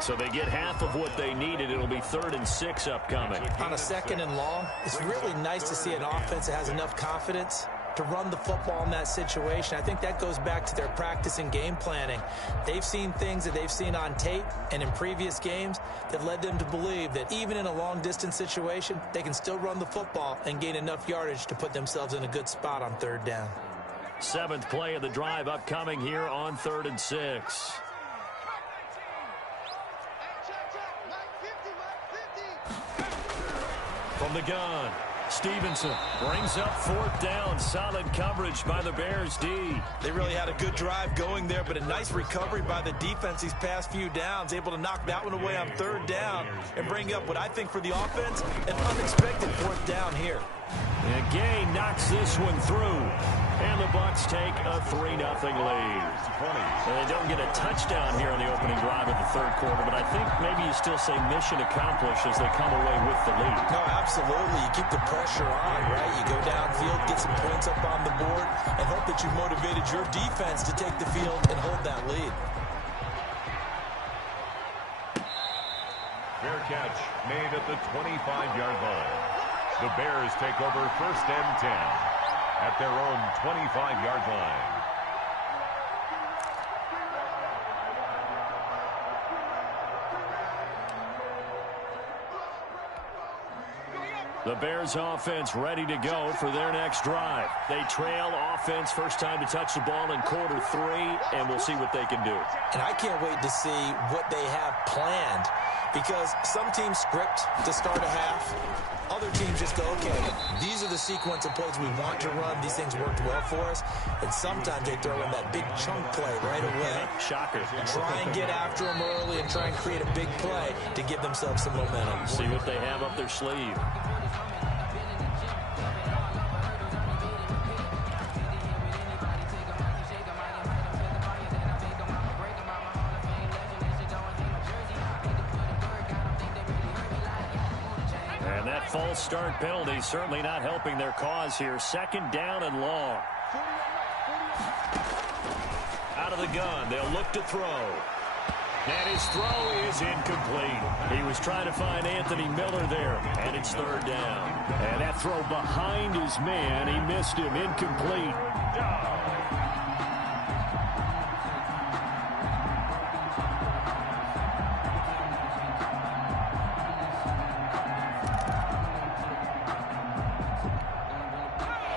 So they get half of what they needed. It'll be 3rd and 6 upcoming. On a 2nd and long, it's really nice to see an offense that has enough confidence to run the football in that situation. I think that goes back to their practice and game planning. They've seen things that they've seen on tape and in previous games that led them to believe that even in a long-distance situation, they can still run the football and gain enough yardage to put themselves in a good spot on 3rd down. 7th play of the drive upcoming here on 3rd and 6. From the gun, Stevenson brings up 4th down. Solid coverage by the Bears D. They really had a good drive going there, but a nice recovery by the defense these past few downs, able to knock that one away on 3rd down and bring up what I think for the offense, an unexpected 4th down here. And Gay knocks this one through. And the Bucs take a 3-0 lead. And they don't get a touchdown here on the opening drive of the 3rd quarter, but I think maybe you still say mission accomplished as they come away with the lead. No, absolutely. You keep the pressure on, right? You go downfield, get some points up on the board, and hope that you motivated your defense to take the field and hold that lead. catch made at the 25-yard line. The Bears take over 1st and 10 at their own 25-yard line. The Bears offense ready to go for their next drive. They trail offense, first time to touch the ball in quarter 3, and we'll see what they can do. And I can't wait to see what they have planned, because some teams script to start a half. Other teams just go, okay, these are the sequence of plays we want to run. These things worked well for us. And sometimes they throw in that big chunk play right away. Shocker. Try and get after them early and try and create a big play to give themselves some momentum. See what they have up their sleeve. And that false start penalty certainly not helping their cause here. 2nd down and long. Out of the gun, they'll look to throw. And his throw is incomplete. He was trying to find Anthony Miller there, and it's 3rd down. And that throw behind his man, he missed him, incomplete.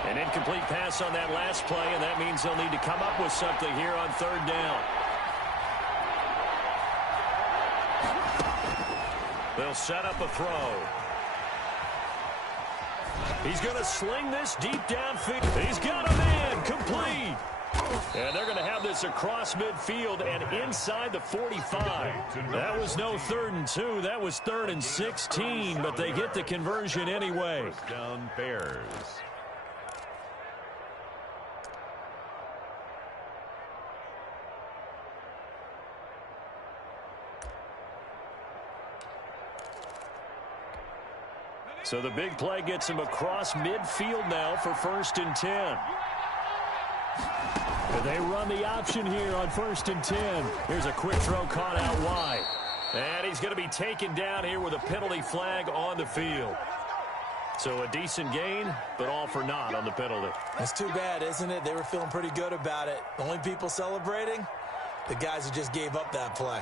An incomplete pass on that last play, and that means they'll need to come up with something here on 3rd down. They'll set up a throw. He's going to sling this deep downfield. He's got a man, complete. And they're going to have this across midfield and inside the 45. That was no 3rd and 2. That was 3rd and 16, but they get the conversion anyway. 1st down Bears. So the big play gets him across midfield now for 1st and 10. And they run the option here on 1st and 10. Here's a quick throw caught out wide. And he's going to be taken down here with a penalty flag on the field. So a decent gain, but all for naught on the penalty. That's too bad, isn't it? They were feeling pretty good about it. The only people celebrating, the guys who just gave up that play.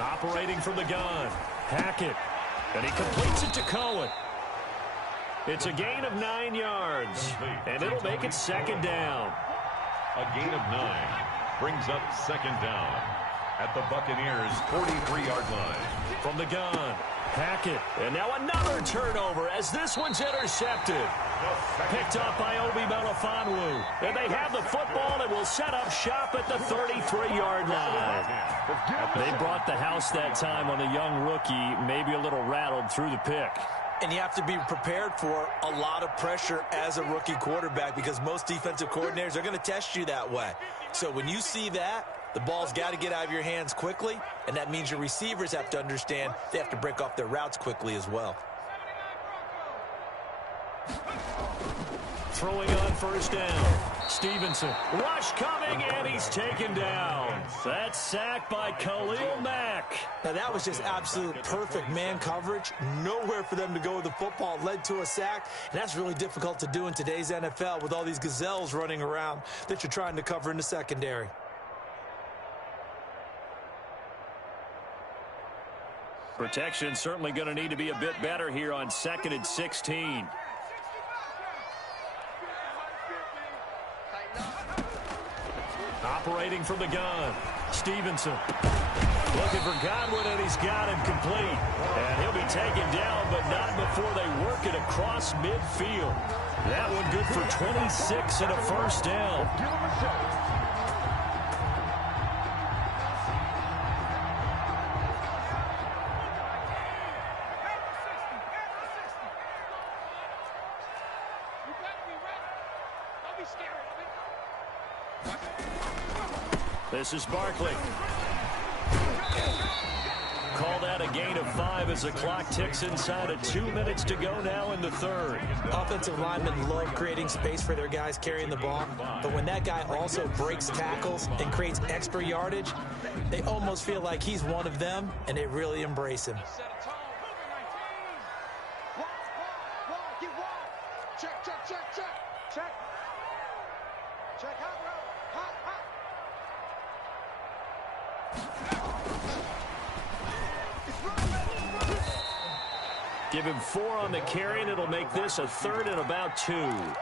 Operating from the gun, Hackett, and he completes it to Cohen. It's a gain of 9 yards, and it'll make it 2nd down. A gain of 9 brings up 2nd down at the Buccaneers' 43-yard line. From the gun, Hackett, and now another turnover as this one's intercepted. Picked up by Obi Melifonwu. And they have the football and will set up shop at the 33-yard line. They brought the house that time on a young rookie, maybe a little rattled through the pick. And you have to be prepared for a lot of pressure as a rookie quarterback, because most defensive coordinators are going to test you that way. So when you see that, the ball's got to get out of your hands quickly, and that means your receivers have to understand they have to break off their routes quickly as well. Throwing on 1st down. Stevenson. Rush coming, and he's taken down. That's sacked by Khalil Mack. Now, that was just absolute perfect man coverage. Nowhere for them to go with the football. It led to a sack, and that's really difficult to do in today's NFL with all these gazelles running around that you're trying to cover in the secondary. Protection certainly going to need to be a bit better here on 2nd and 16. Operating from the gun, Stevenson. Looking for Godwin, and he's got him complete. And he'll be taken down, but not before they work it across midfield. That one good for 26 and a 1st down. This is Barkley. call that a gain of 5 as the clock ticks inside of 2 minutes to go now in the third. Offensive linemen love creating space for their guys carrying the ball, but when that guy also breaks tackles and creates extra yardage, they almost feel like he's one of them, and they really embrace him. Give him 4 on the carry, and it'll make this a third and about 2.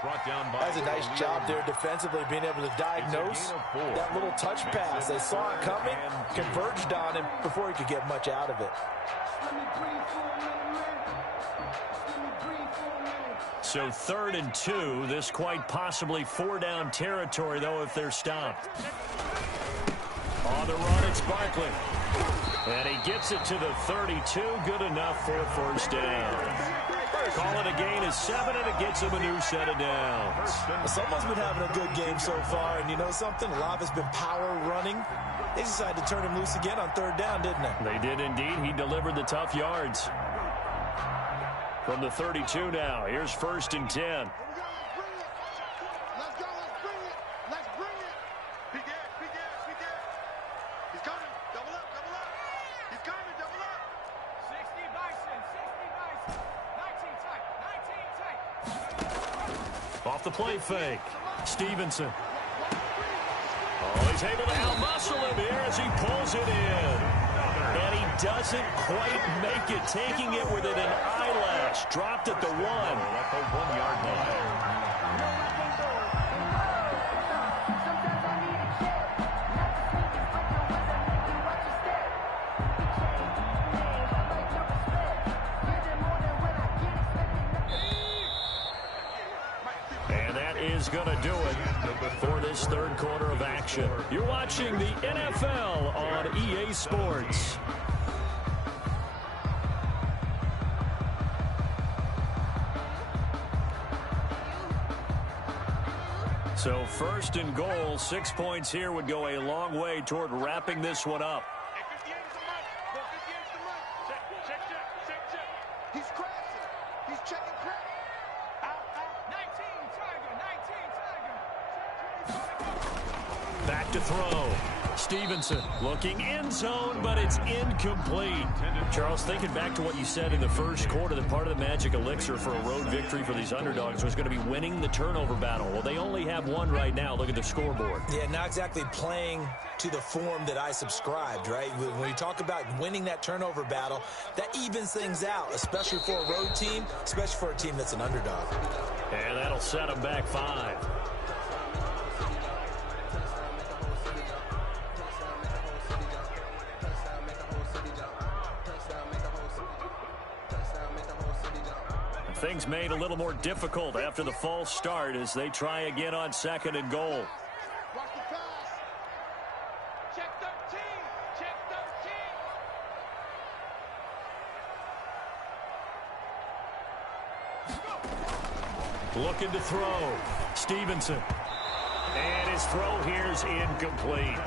That's a nice job there defensively, being able to diagnose that little touch pass. They saw it coming, converged on him before he could get much out of it. So 3rd and 2. This quite possibly 4-down territory, though, if they're stopped. On the run, it's Barkley. And he gets it to the 32. Good enough for a first down. Call it a gain of 7, and it gets him a new set of downs. Someone's been having a good game so far, and you know something? A lot of it's been power running. They decided to turn him loose again on 3rd down, didn't they? They did indeed. He delivered the tough yards. From the 32 now, here's 1st and 10. Off the play fake. Stevenson. Oh, he's able to out-muscle him here as he pulls it in. And he doesn't quite make it, taking it within an eyelash. Dropped at the 1. At the 1-yard line. Is going to do it for this 3rd quarter of action. You're watching the NFL on EA Sports. So 1st and goal, 6 points here would go a long way toward wrapping this one up. He's crashing. He's checking crack. Back to throw. Stevenson looking end zone, but it's incomplete. Charles, thinking back to what you said in the 1st quarter, that part of the magic elixir for a road victory for these underdogs was going to be winning the turnover battle. Well, they only have 1 right now. Look at the scoreboard. Yeah, not exactly playing to the form that I subscribed, right? When you talk about winning that turnover battle, that evens things out, especially for a road team, especially for a team that's an underdog. And that'll set them back 5. Things made a little more difficult after the false start as they try again on 2nd and goal. Watch the pass. Check 13. Check 13. Looking to throw. Stevenson. And his throw here's incomplete.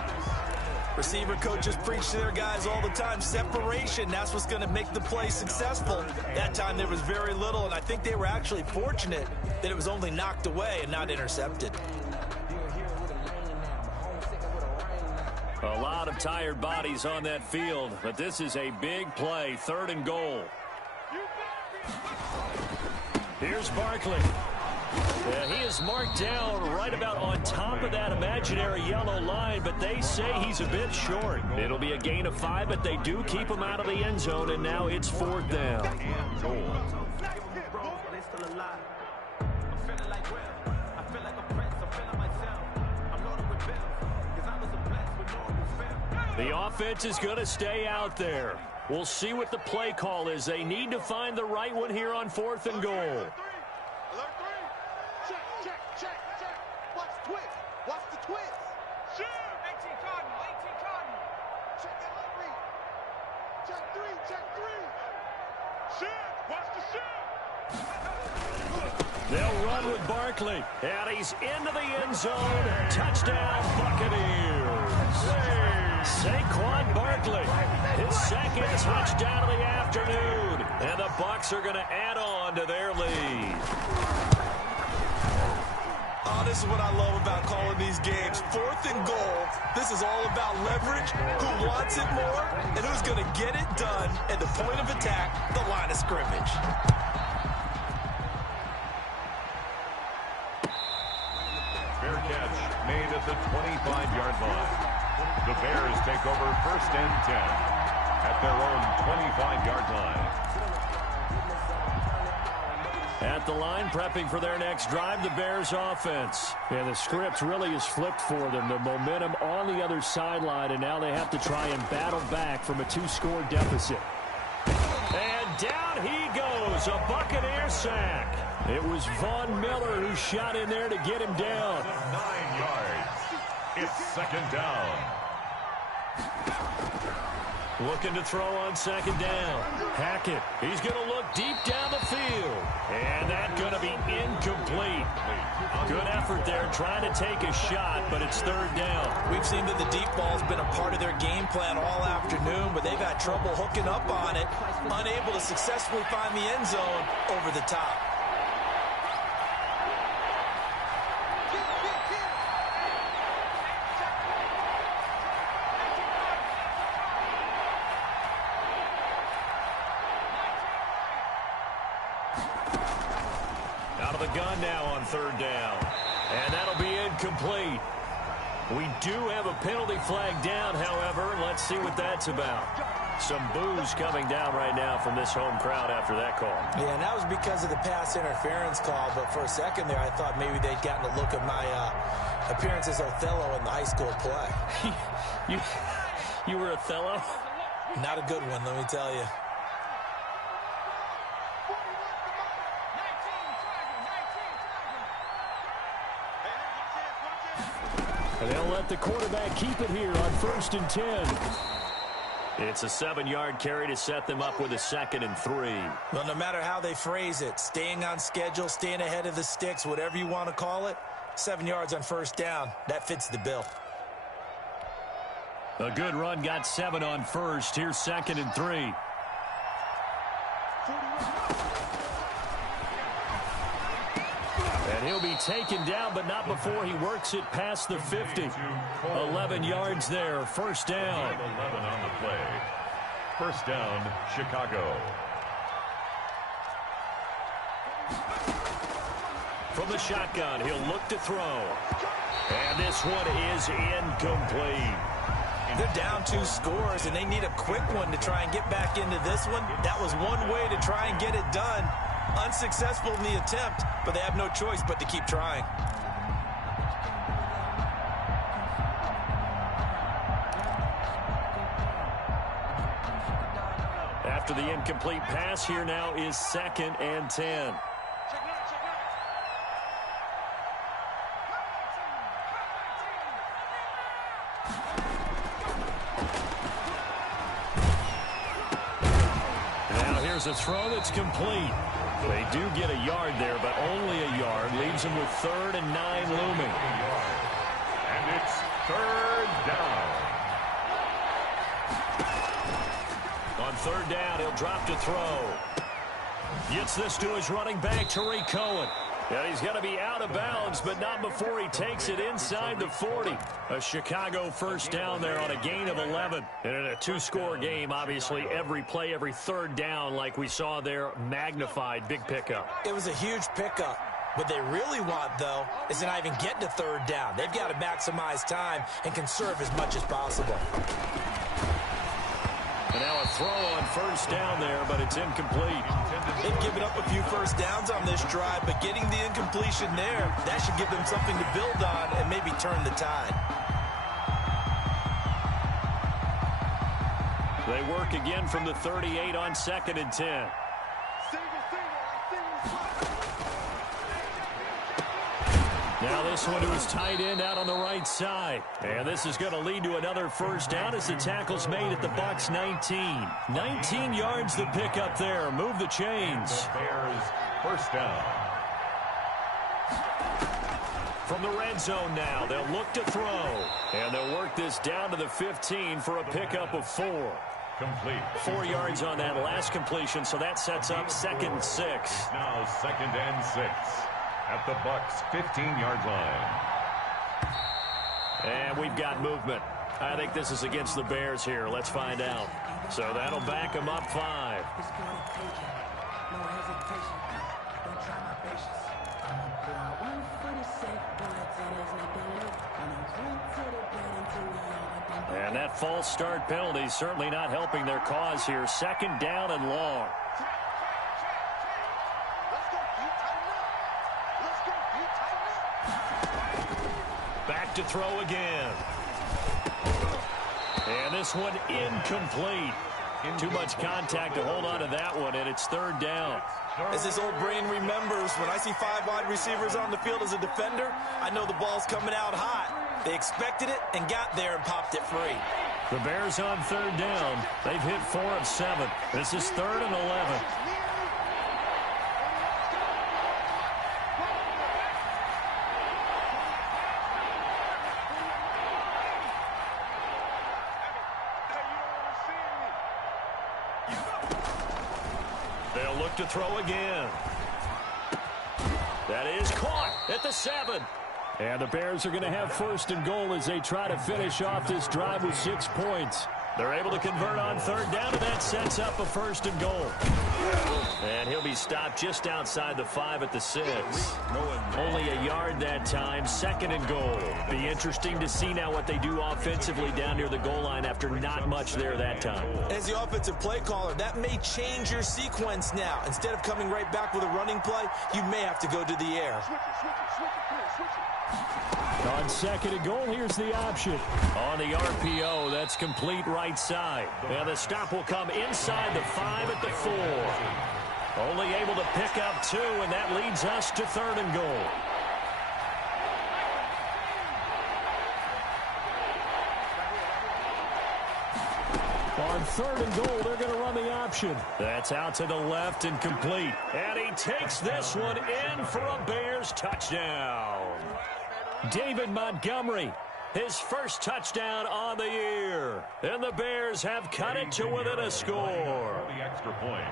Receiver coaches preach to their guys all the time. Separation, that's what's going to make the play successful. That time there was very little, and I think they were actually fortunate that it was only knocked away and not intercepted. A lot of tired bodies on that field, but this is a big play. 3rd and goal. Here's Barkley. Yeah, he is marked down right about on top of that imaginary yellow line, but they say he's a bit short. It'll be a gain of 5, but they do keep him out of the end zone, and now it's 4th down. The offense is going to stay out there. We'll see what the play call is. They need to find the right one here on 4th and goal. They'll run with Barkley, and he's into the end zone. Touchdown, Buccaneers. Saquon Saquon Barkley. His second touchdown of the afternoon. And the Bucs are going to add on to their lead. Oh, this is what I love about calling these games. 4th and goal. This is all about leverage, who wants it more, and who's going to get it done at the point of attack, the line of scrimmage. Fair catch made at the 25-yard line. The Bears take over 1st and 10 at their own 25-yard line. At the line, prepping for their next drive, the Bears offense. And the script really is flipped for them. The momentum on the other sideline, and now they have to try and battle back from a 2-score deficit. And down he goes, a Buccaneer sack. It was Von Miller who shot in there to get him down. 9 yards. It's 2nd down. Looking to throw on 2nd down. Hackett, he's going to look deep down the field. And that's going to be incomplete. Good effort there trying to take a shot, but it's 3rd down. We've seen that the deep ball's been a part of their game plan all afternoon, but they've had trouble hooking up on it, unable to successfully find the end zone over the top. Out of the gun now on 3rd down. And that'll be incomplete. We do have a penalty flag down, however. Let's see what that's about. Some boos coming down right now from this home crowd after that call. Yeah, and that was because of the pass interference call. But for a second there, I thought maybe they'd gotten a look at my appearance as Othello in the high school play. You were Othello? Not a good one, let me tell you. And they'll let the quarterback keep it here on 1st and 10. It's a 7-yard carry to set them up with a 2nd and 3. Well, no matter how they phrase it, staying on schedule, staying ahead of the sticks, whatever you want to call it, 7 yards on 1st down, that fits the bill. A good run got 7 on 1st. Here's 2nd and 3. And he'll be taken down, but not before he works it past the 50. 11 yards there, 1st down. 11 on the play. 1st down, Chicago. From the shotgun, he'll look to throw. And this one is incomplete. They're down 2 scores, and they need a quick one to try and get back into this one. That was one way to try and get it done. Unsuccessful in the attempt, but they have no choice but to keep trying. After the incomplete pass, here now is 2nd and 10. Now here's a throw that's complete. They do get a yard there, but only a yard. Leaves them with 3rd and 9 looming. And it's 3rd down. On 3rd down, he'll drop to throw. Gets this to his running back, Tariq Cohen. And he's going to be out of bounds, but not before he takes it inside the 40. A Chicago 1st down there on a gain of 11. And in a 2-score game, obviously, every play, every 3rd down, like we saw there, magnified. Big pickup. It was a huge pickup. What they really want, though, is to not even get to 3rd down. They've got to maximize time and conserve as much as possible. And now a throw on 1st down there, but it's incomplete. They've given up a few 1st downs on this drive, but getting the incompletion there, that should give them something to build on and maybe turn the tide. They work again from the 38 on 2nd and 10. Now this one to his tight end out on the right side. And this is going to lead to another 1st down as the tackle's made at the Bucs 19. 19 yards to pick up there. Move the chains. Bears 1st down. From the red zone now, they'll look to throw. And they'll work this down to the 15 for a pickup of 4. Complete. 4 yards on that last completion, so that sets up 2nd and 6. It's now 2nd and 6 at the Bucs' 15-yard line. And we've got movement. I think this is against the Bears here. Let's find out. So that'll back them up 5. And that false start penalty is certainly not helping their cause here. 2nd down and long. Back to throw again. And this one incomplete. Too much contact to hold on to that one, and it's 3rd down. As his old brain remembers, when I see 5 wide receivers on the field as a defender, I know the ball's coming out hot. They expected it and got there and popped it free. The Bears on 3rd down. They've hit 4 of 7. This is 3rd and 11. They'll look to throw again. That is caught at the 7. And the Bears are going to have 1st and goal as they try to finish off this drive with 6 points. They're able to convert on 3rd down, and that sets up a 1st and goal. And he'll be stopped just outside the 5 at the 6. Only a yard that time, 2nd and goal. Be interesting to see now what they do offensively down near the goal line after not much there that time. As the offensive play caller, that may change your sequence now. Instead of coming right back with a running play, you may have to go to the air. On 2nd and goal, here's the option. On the RPO, that's complete right side. And the stop will come inside the 5 at the 4. Only able to pick up 2, and that leads us to 3rd and goal. On 3rd and goal, they're going to run the option. That's out to the left and complete. And he takes this one in for a Bears touchdown. David Montgomery, his first touchdown on the year. And the Bears have cut it to within a score. The extra point.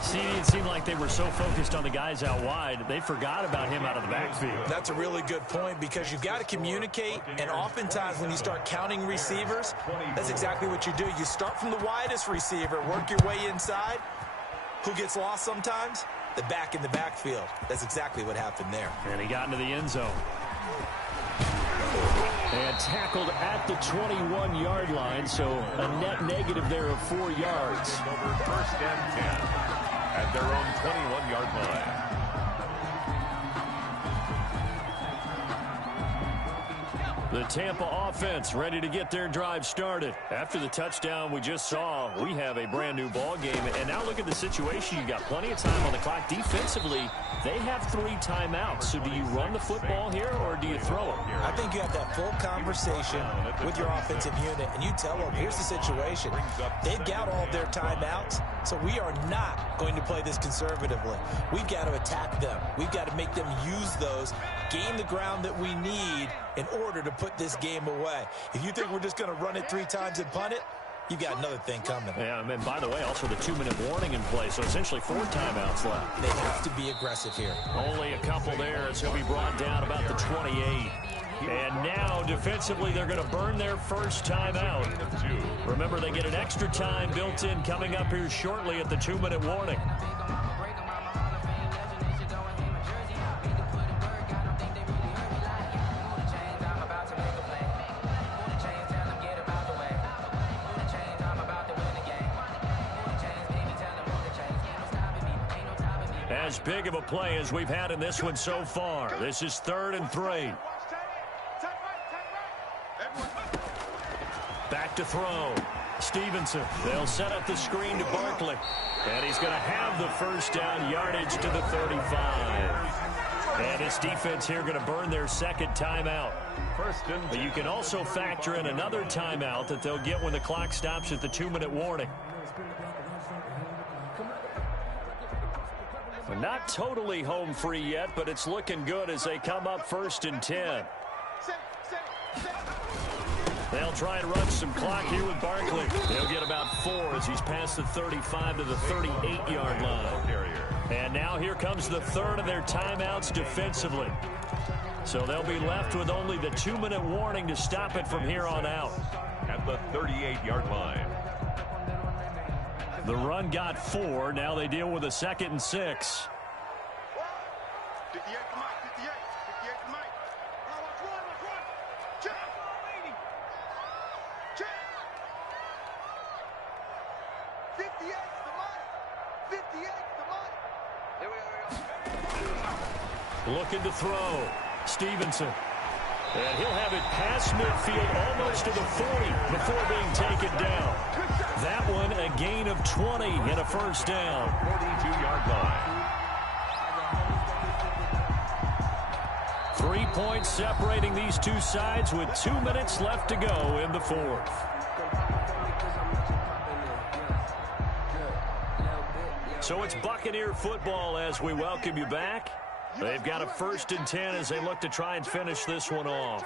See, it seemed like they were so focused on the guys out wide, they forgot about him out of the backfield. That's a really good point because you've got to communicate, and oftentimes when you start counting receivers, that's exactly what you do. You start from the widest receiver, work your way inside. Who gets lost sometimes? The back in the backfield. That's exactly what happened there. And he got into the end zone. And tackled at the 21-yard line, so a net negative there of 4 yards. Over 1st and 10 at their own 21-yard line. The Tampa offense ready to get their drive started. After the touchdown we just saw, we have a brand new ball game. And now look at the situation. You got plenty of time on the clock. Defensively, they have 3 timeouts. So do you run the football here or do you throw it? I think you have that full conversation with your offensive unit, and you tell them, here's the situation. They've got all of their timeouts, so we are not going to play this conservatively. We've got to attack them. We've got to make them use those, gain the ground that we need in order to put this game away. If you think we're just going to run it 3 times and punt it, you got another thing coming. Yeah, and by the way, also the 2-minute warning in play, so essentially 4 timeouts left. They have to be aggressive here. Only a couple there as he'll be brought down about the 28. And now, defensively, they're going to burn their first timeout. Remember, they get an extra time built in coming up here shortly at the 2-minute warning. As big of a play as we've had in this one so far. This is 3rd and 3. Back to throw. Stevenson. They'll set up the screen to Barkley. And he's going to have the first down, yardage to the 35. And his defense here going to burn their 2nd timeout. But you can also factor in another timeout that they'll get when the clock stops at the 2-minute warning. Not totally home free yet, but it's looking good as they come up 1st and 10. They'll try and run some clock here with Barkley. He'll get about 4 as he's past the 35 to the 38-yard line. And now here comes the third of their timeouts defensively. So they'll be left with only the 2-minute warning to stop it from here on out. At the 38-yard line. The run got 4. Now they deal with a 2nd and 6. 58 to Mike, 58 to Mike. Let's run. Check. Check. 58 to Mike. 58 to Mike. Here we go. Looking to throw. Stevenson. And he'll have it past midfield almost to the 40 before being taken down. That one a gain of 20 and a first down. 42-yard line. 3 points separating these two sides with 2 minutes left to go in the fourth. So it's Buccaneer football as we welcome you back. They've got a 1st and 10 as they look to try and finish this one off.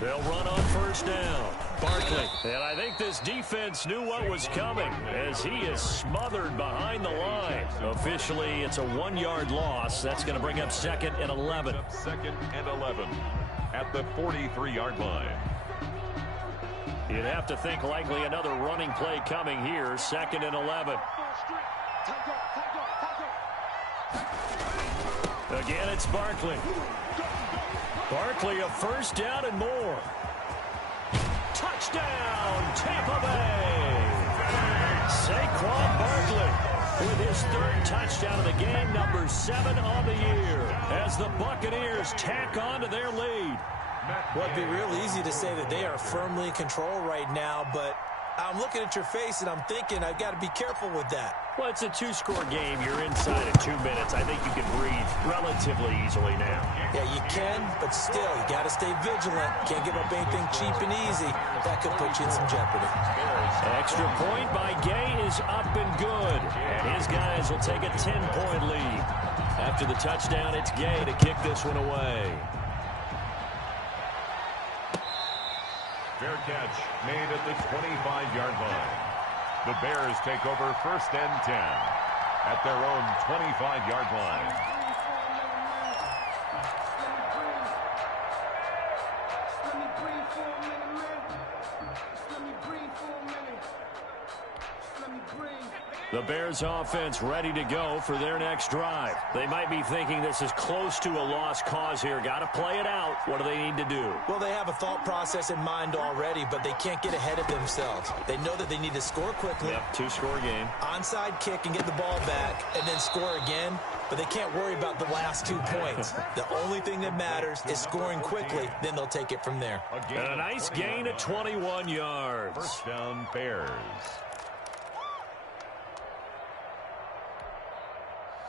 They'll run on 1st down. Barkley. And I think this defense knew what was coming as he is smothered behind the line. Officially, it's a 1-yard loss. That's going to bring up 2nd and 11. 2nd and 11 at the 43-yard line. You'd have to think likely another running play coming here. 2nd and 11. Again, it's Barkley. Barkley a 1st down and more. Touchdown, Tampa Bay. Saquon Barkley with his 3rd touchdown of the game, number 7 on the year, as the Buccaneers tack on to their lead. Well, it'd be real easy to say that they are firmly in control right now, but I'm looking at your face and I'm thinking I've got to be careful with that. Well, it's a 2-score game. You're inside of 2 minutes. I think you can breathe relatively easily now. Yeah, you can, but still, you got to stay vigilant. Can't give up anything cheap and easy. That could put you in some jeopardy. Extra point by Gay is up and good, and his guys will take a 10-point lead. After the touchdown, it's Gay to kick this one away. Fair catch made at the 25-yard line. The Bears take over 1st and 10 at their own 25-yard line. The Bears offense ready to go for their next drive. They might be thinking this is close to a lost cause here. Got to play it out. What do they need to do? Well, they have a thought process in mind already, but they can't get ahead of themselves. They know that they need to score quickly. Yep, 2-score game. Onside kick and get the ball back and then score again, but they can't worry about the last 2 points. The only thing that matters is scoring quickly, then they'll take it from there. And a nice gain of 21 yards. 1st down, Bears.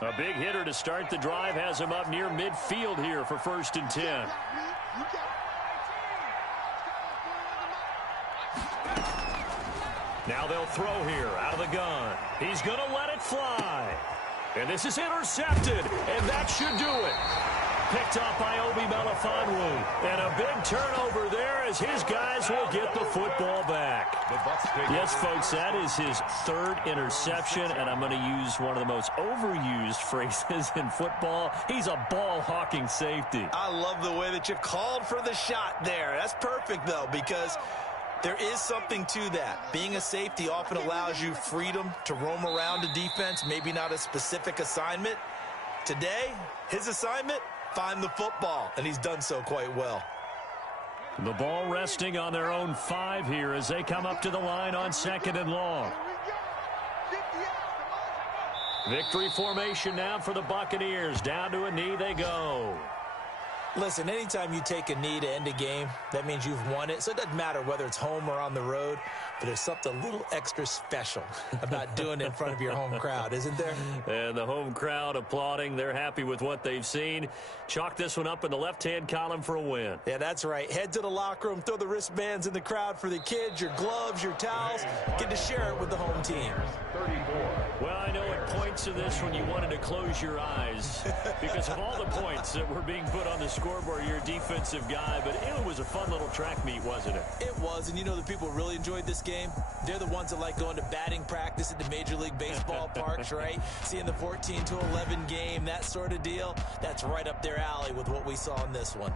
A big hitter to start the drive has him up near midfield here for 1st and 10. Now they'll throw here out of the gun. He's going to let it fly. And this is intercepted, and that should do it. Picked up by Obi Melifonwu. And a big turnover there as his guys will get the football back. Yes, folks, that is his 3rd interception, and I'm going to use one of the most overused phrases in football. He's a ball-hawking safety. I love the way that you called for the shot there. That's perfect, though, because there is something to that. Being a safety often allows you freedom to roam around a defense, maybe not a specific assignment. Today, his assignment, find the football, and he's done so quite well. The ball resting on their own 5 here as they come up to the line on 2nd and long. Victory formation now for the Buccaneers. Down to a knee they go. Listen, anytime you take a knee to end a game, that means you've won it. So it doesn't matter whether it's home or on the road, but there's something a little extra special about doing it in front of your home crowd, isn't there? And the home crowd applauding. They're happy with what they've seen. Chalk this one up in the left-hand column for a win. Yeah, that's right. Head to the locker room, throw the wristbands in the crowd for the kids, your gloves, your towels. Get to share it with the home team. 34. Well, I know at point points of this when you wanted to close your eyes because of all the points that were being put on the scoreboard. You're a defensive guy, but it was a fun little track meet, wasn't it? It was, and you know the people who really enjoyed this game? They're the ones that like going to batting practice at the Major League Baseball parks, right? Seeing the 14-11 game, that sort of deal. That's right up their alley with what we saw in this one.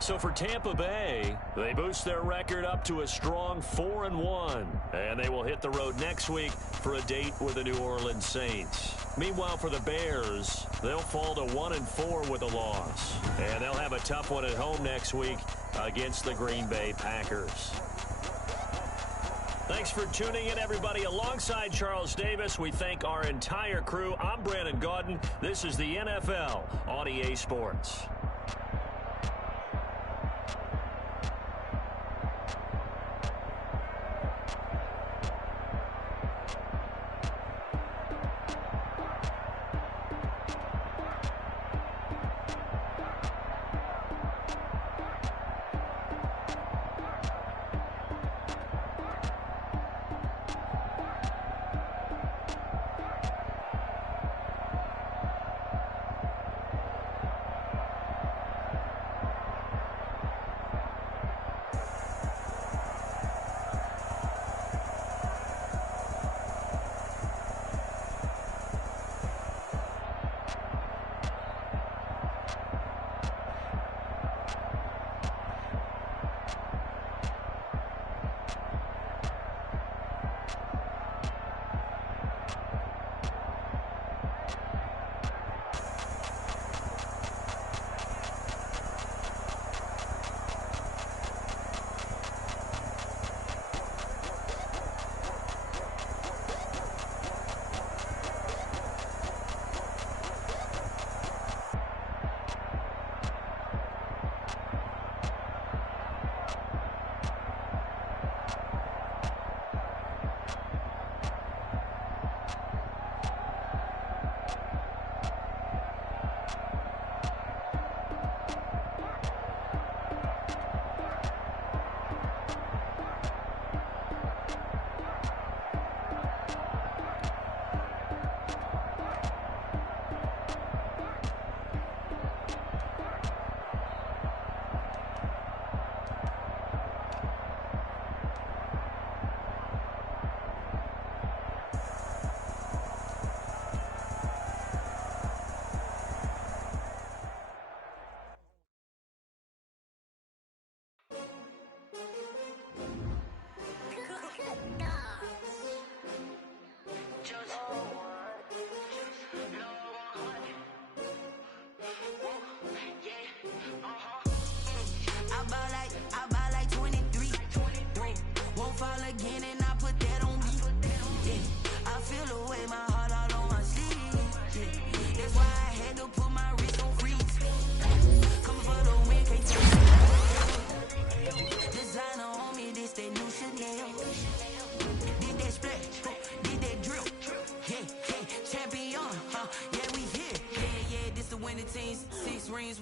So for Tampa Bay, they boost their record up to a strong 4-1, and they will hit the road next week for a date with the New Orleans Saints. Meanwhile, for the Bears, they'll fall to 1-4 with a loss, and they'll have a tough one at home next week against the Green Bay Packers. Thanks for tuning in, everybody. Alongside Charles Davis, we thank our entire crew. I'm Brandon Gaudin. This is the NFL on EA Sports.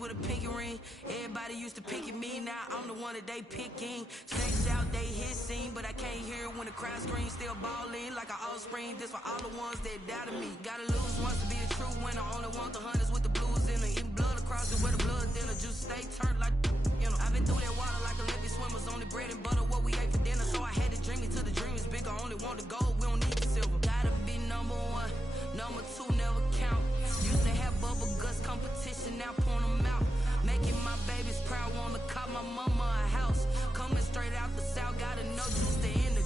With a pinky ring, everybody used to pick at me. Now I'm the one that they picking. Sex out, they hit scene, but I can't hear it when the crowd screams. Still balling like an offspring. This for all the ones that doubted me. Gotta lose once to be a true winner. Only want the hunters with the blues in her. Eating blood across it where the blood thinner. Juice stay turned like, you know. I've been through that water like Olympic swimmers. Only bread and butter what we ate for dinner. So I had to dream it till the dream is bigger. Only want the gold, we don't need the silver. Gotta be number one, number two never count. Used to have bubble guts competition, now point them out. Making my babies proud, wanna cop my mama a house. Coming straight out the south, gotta know juice to end the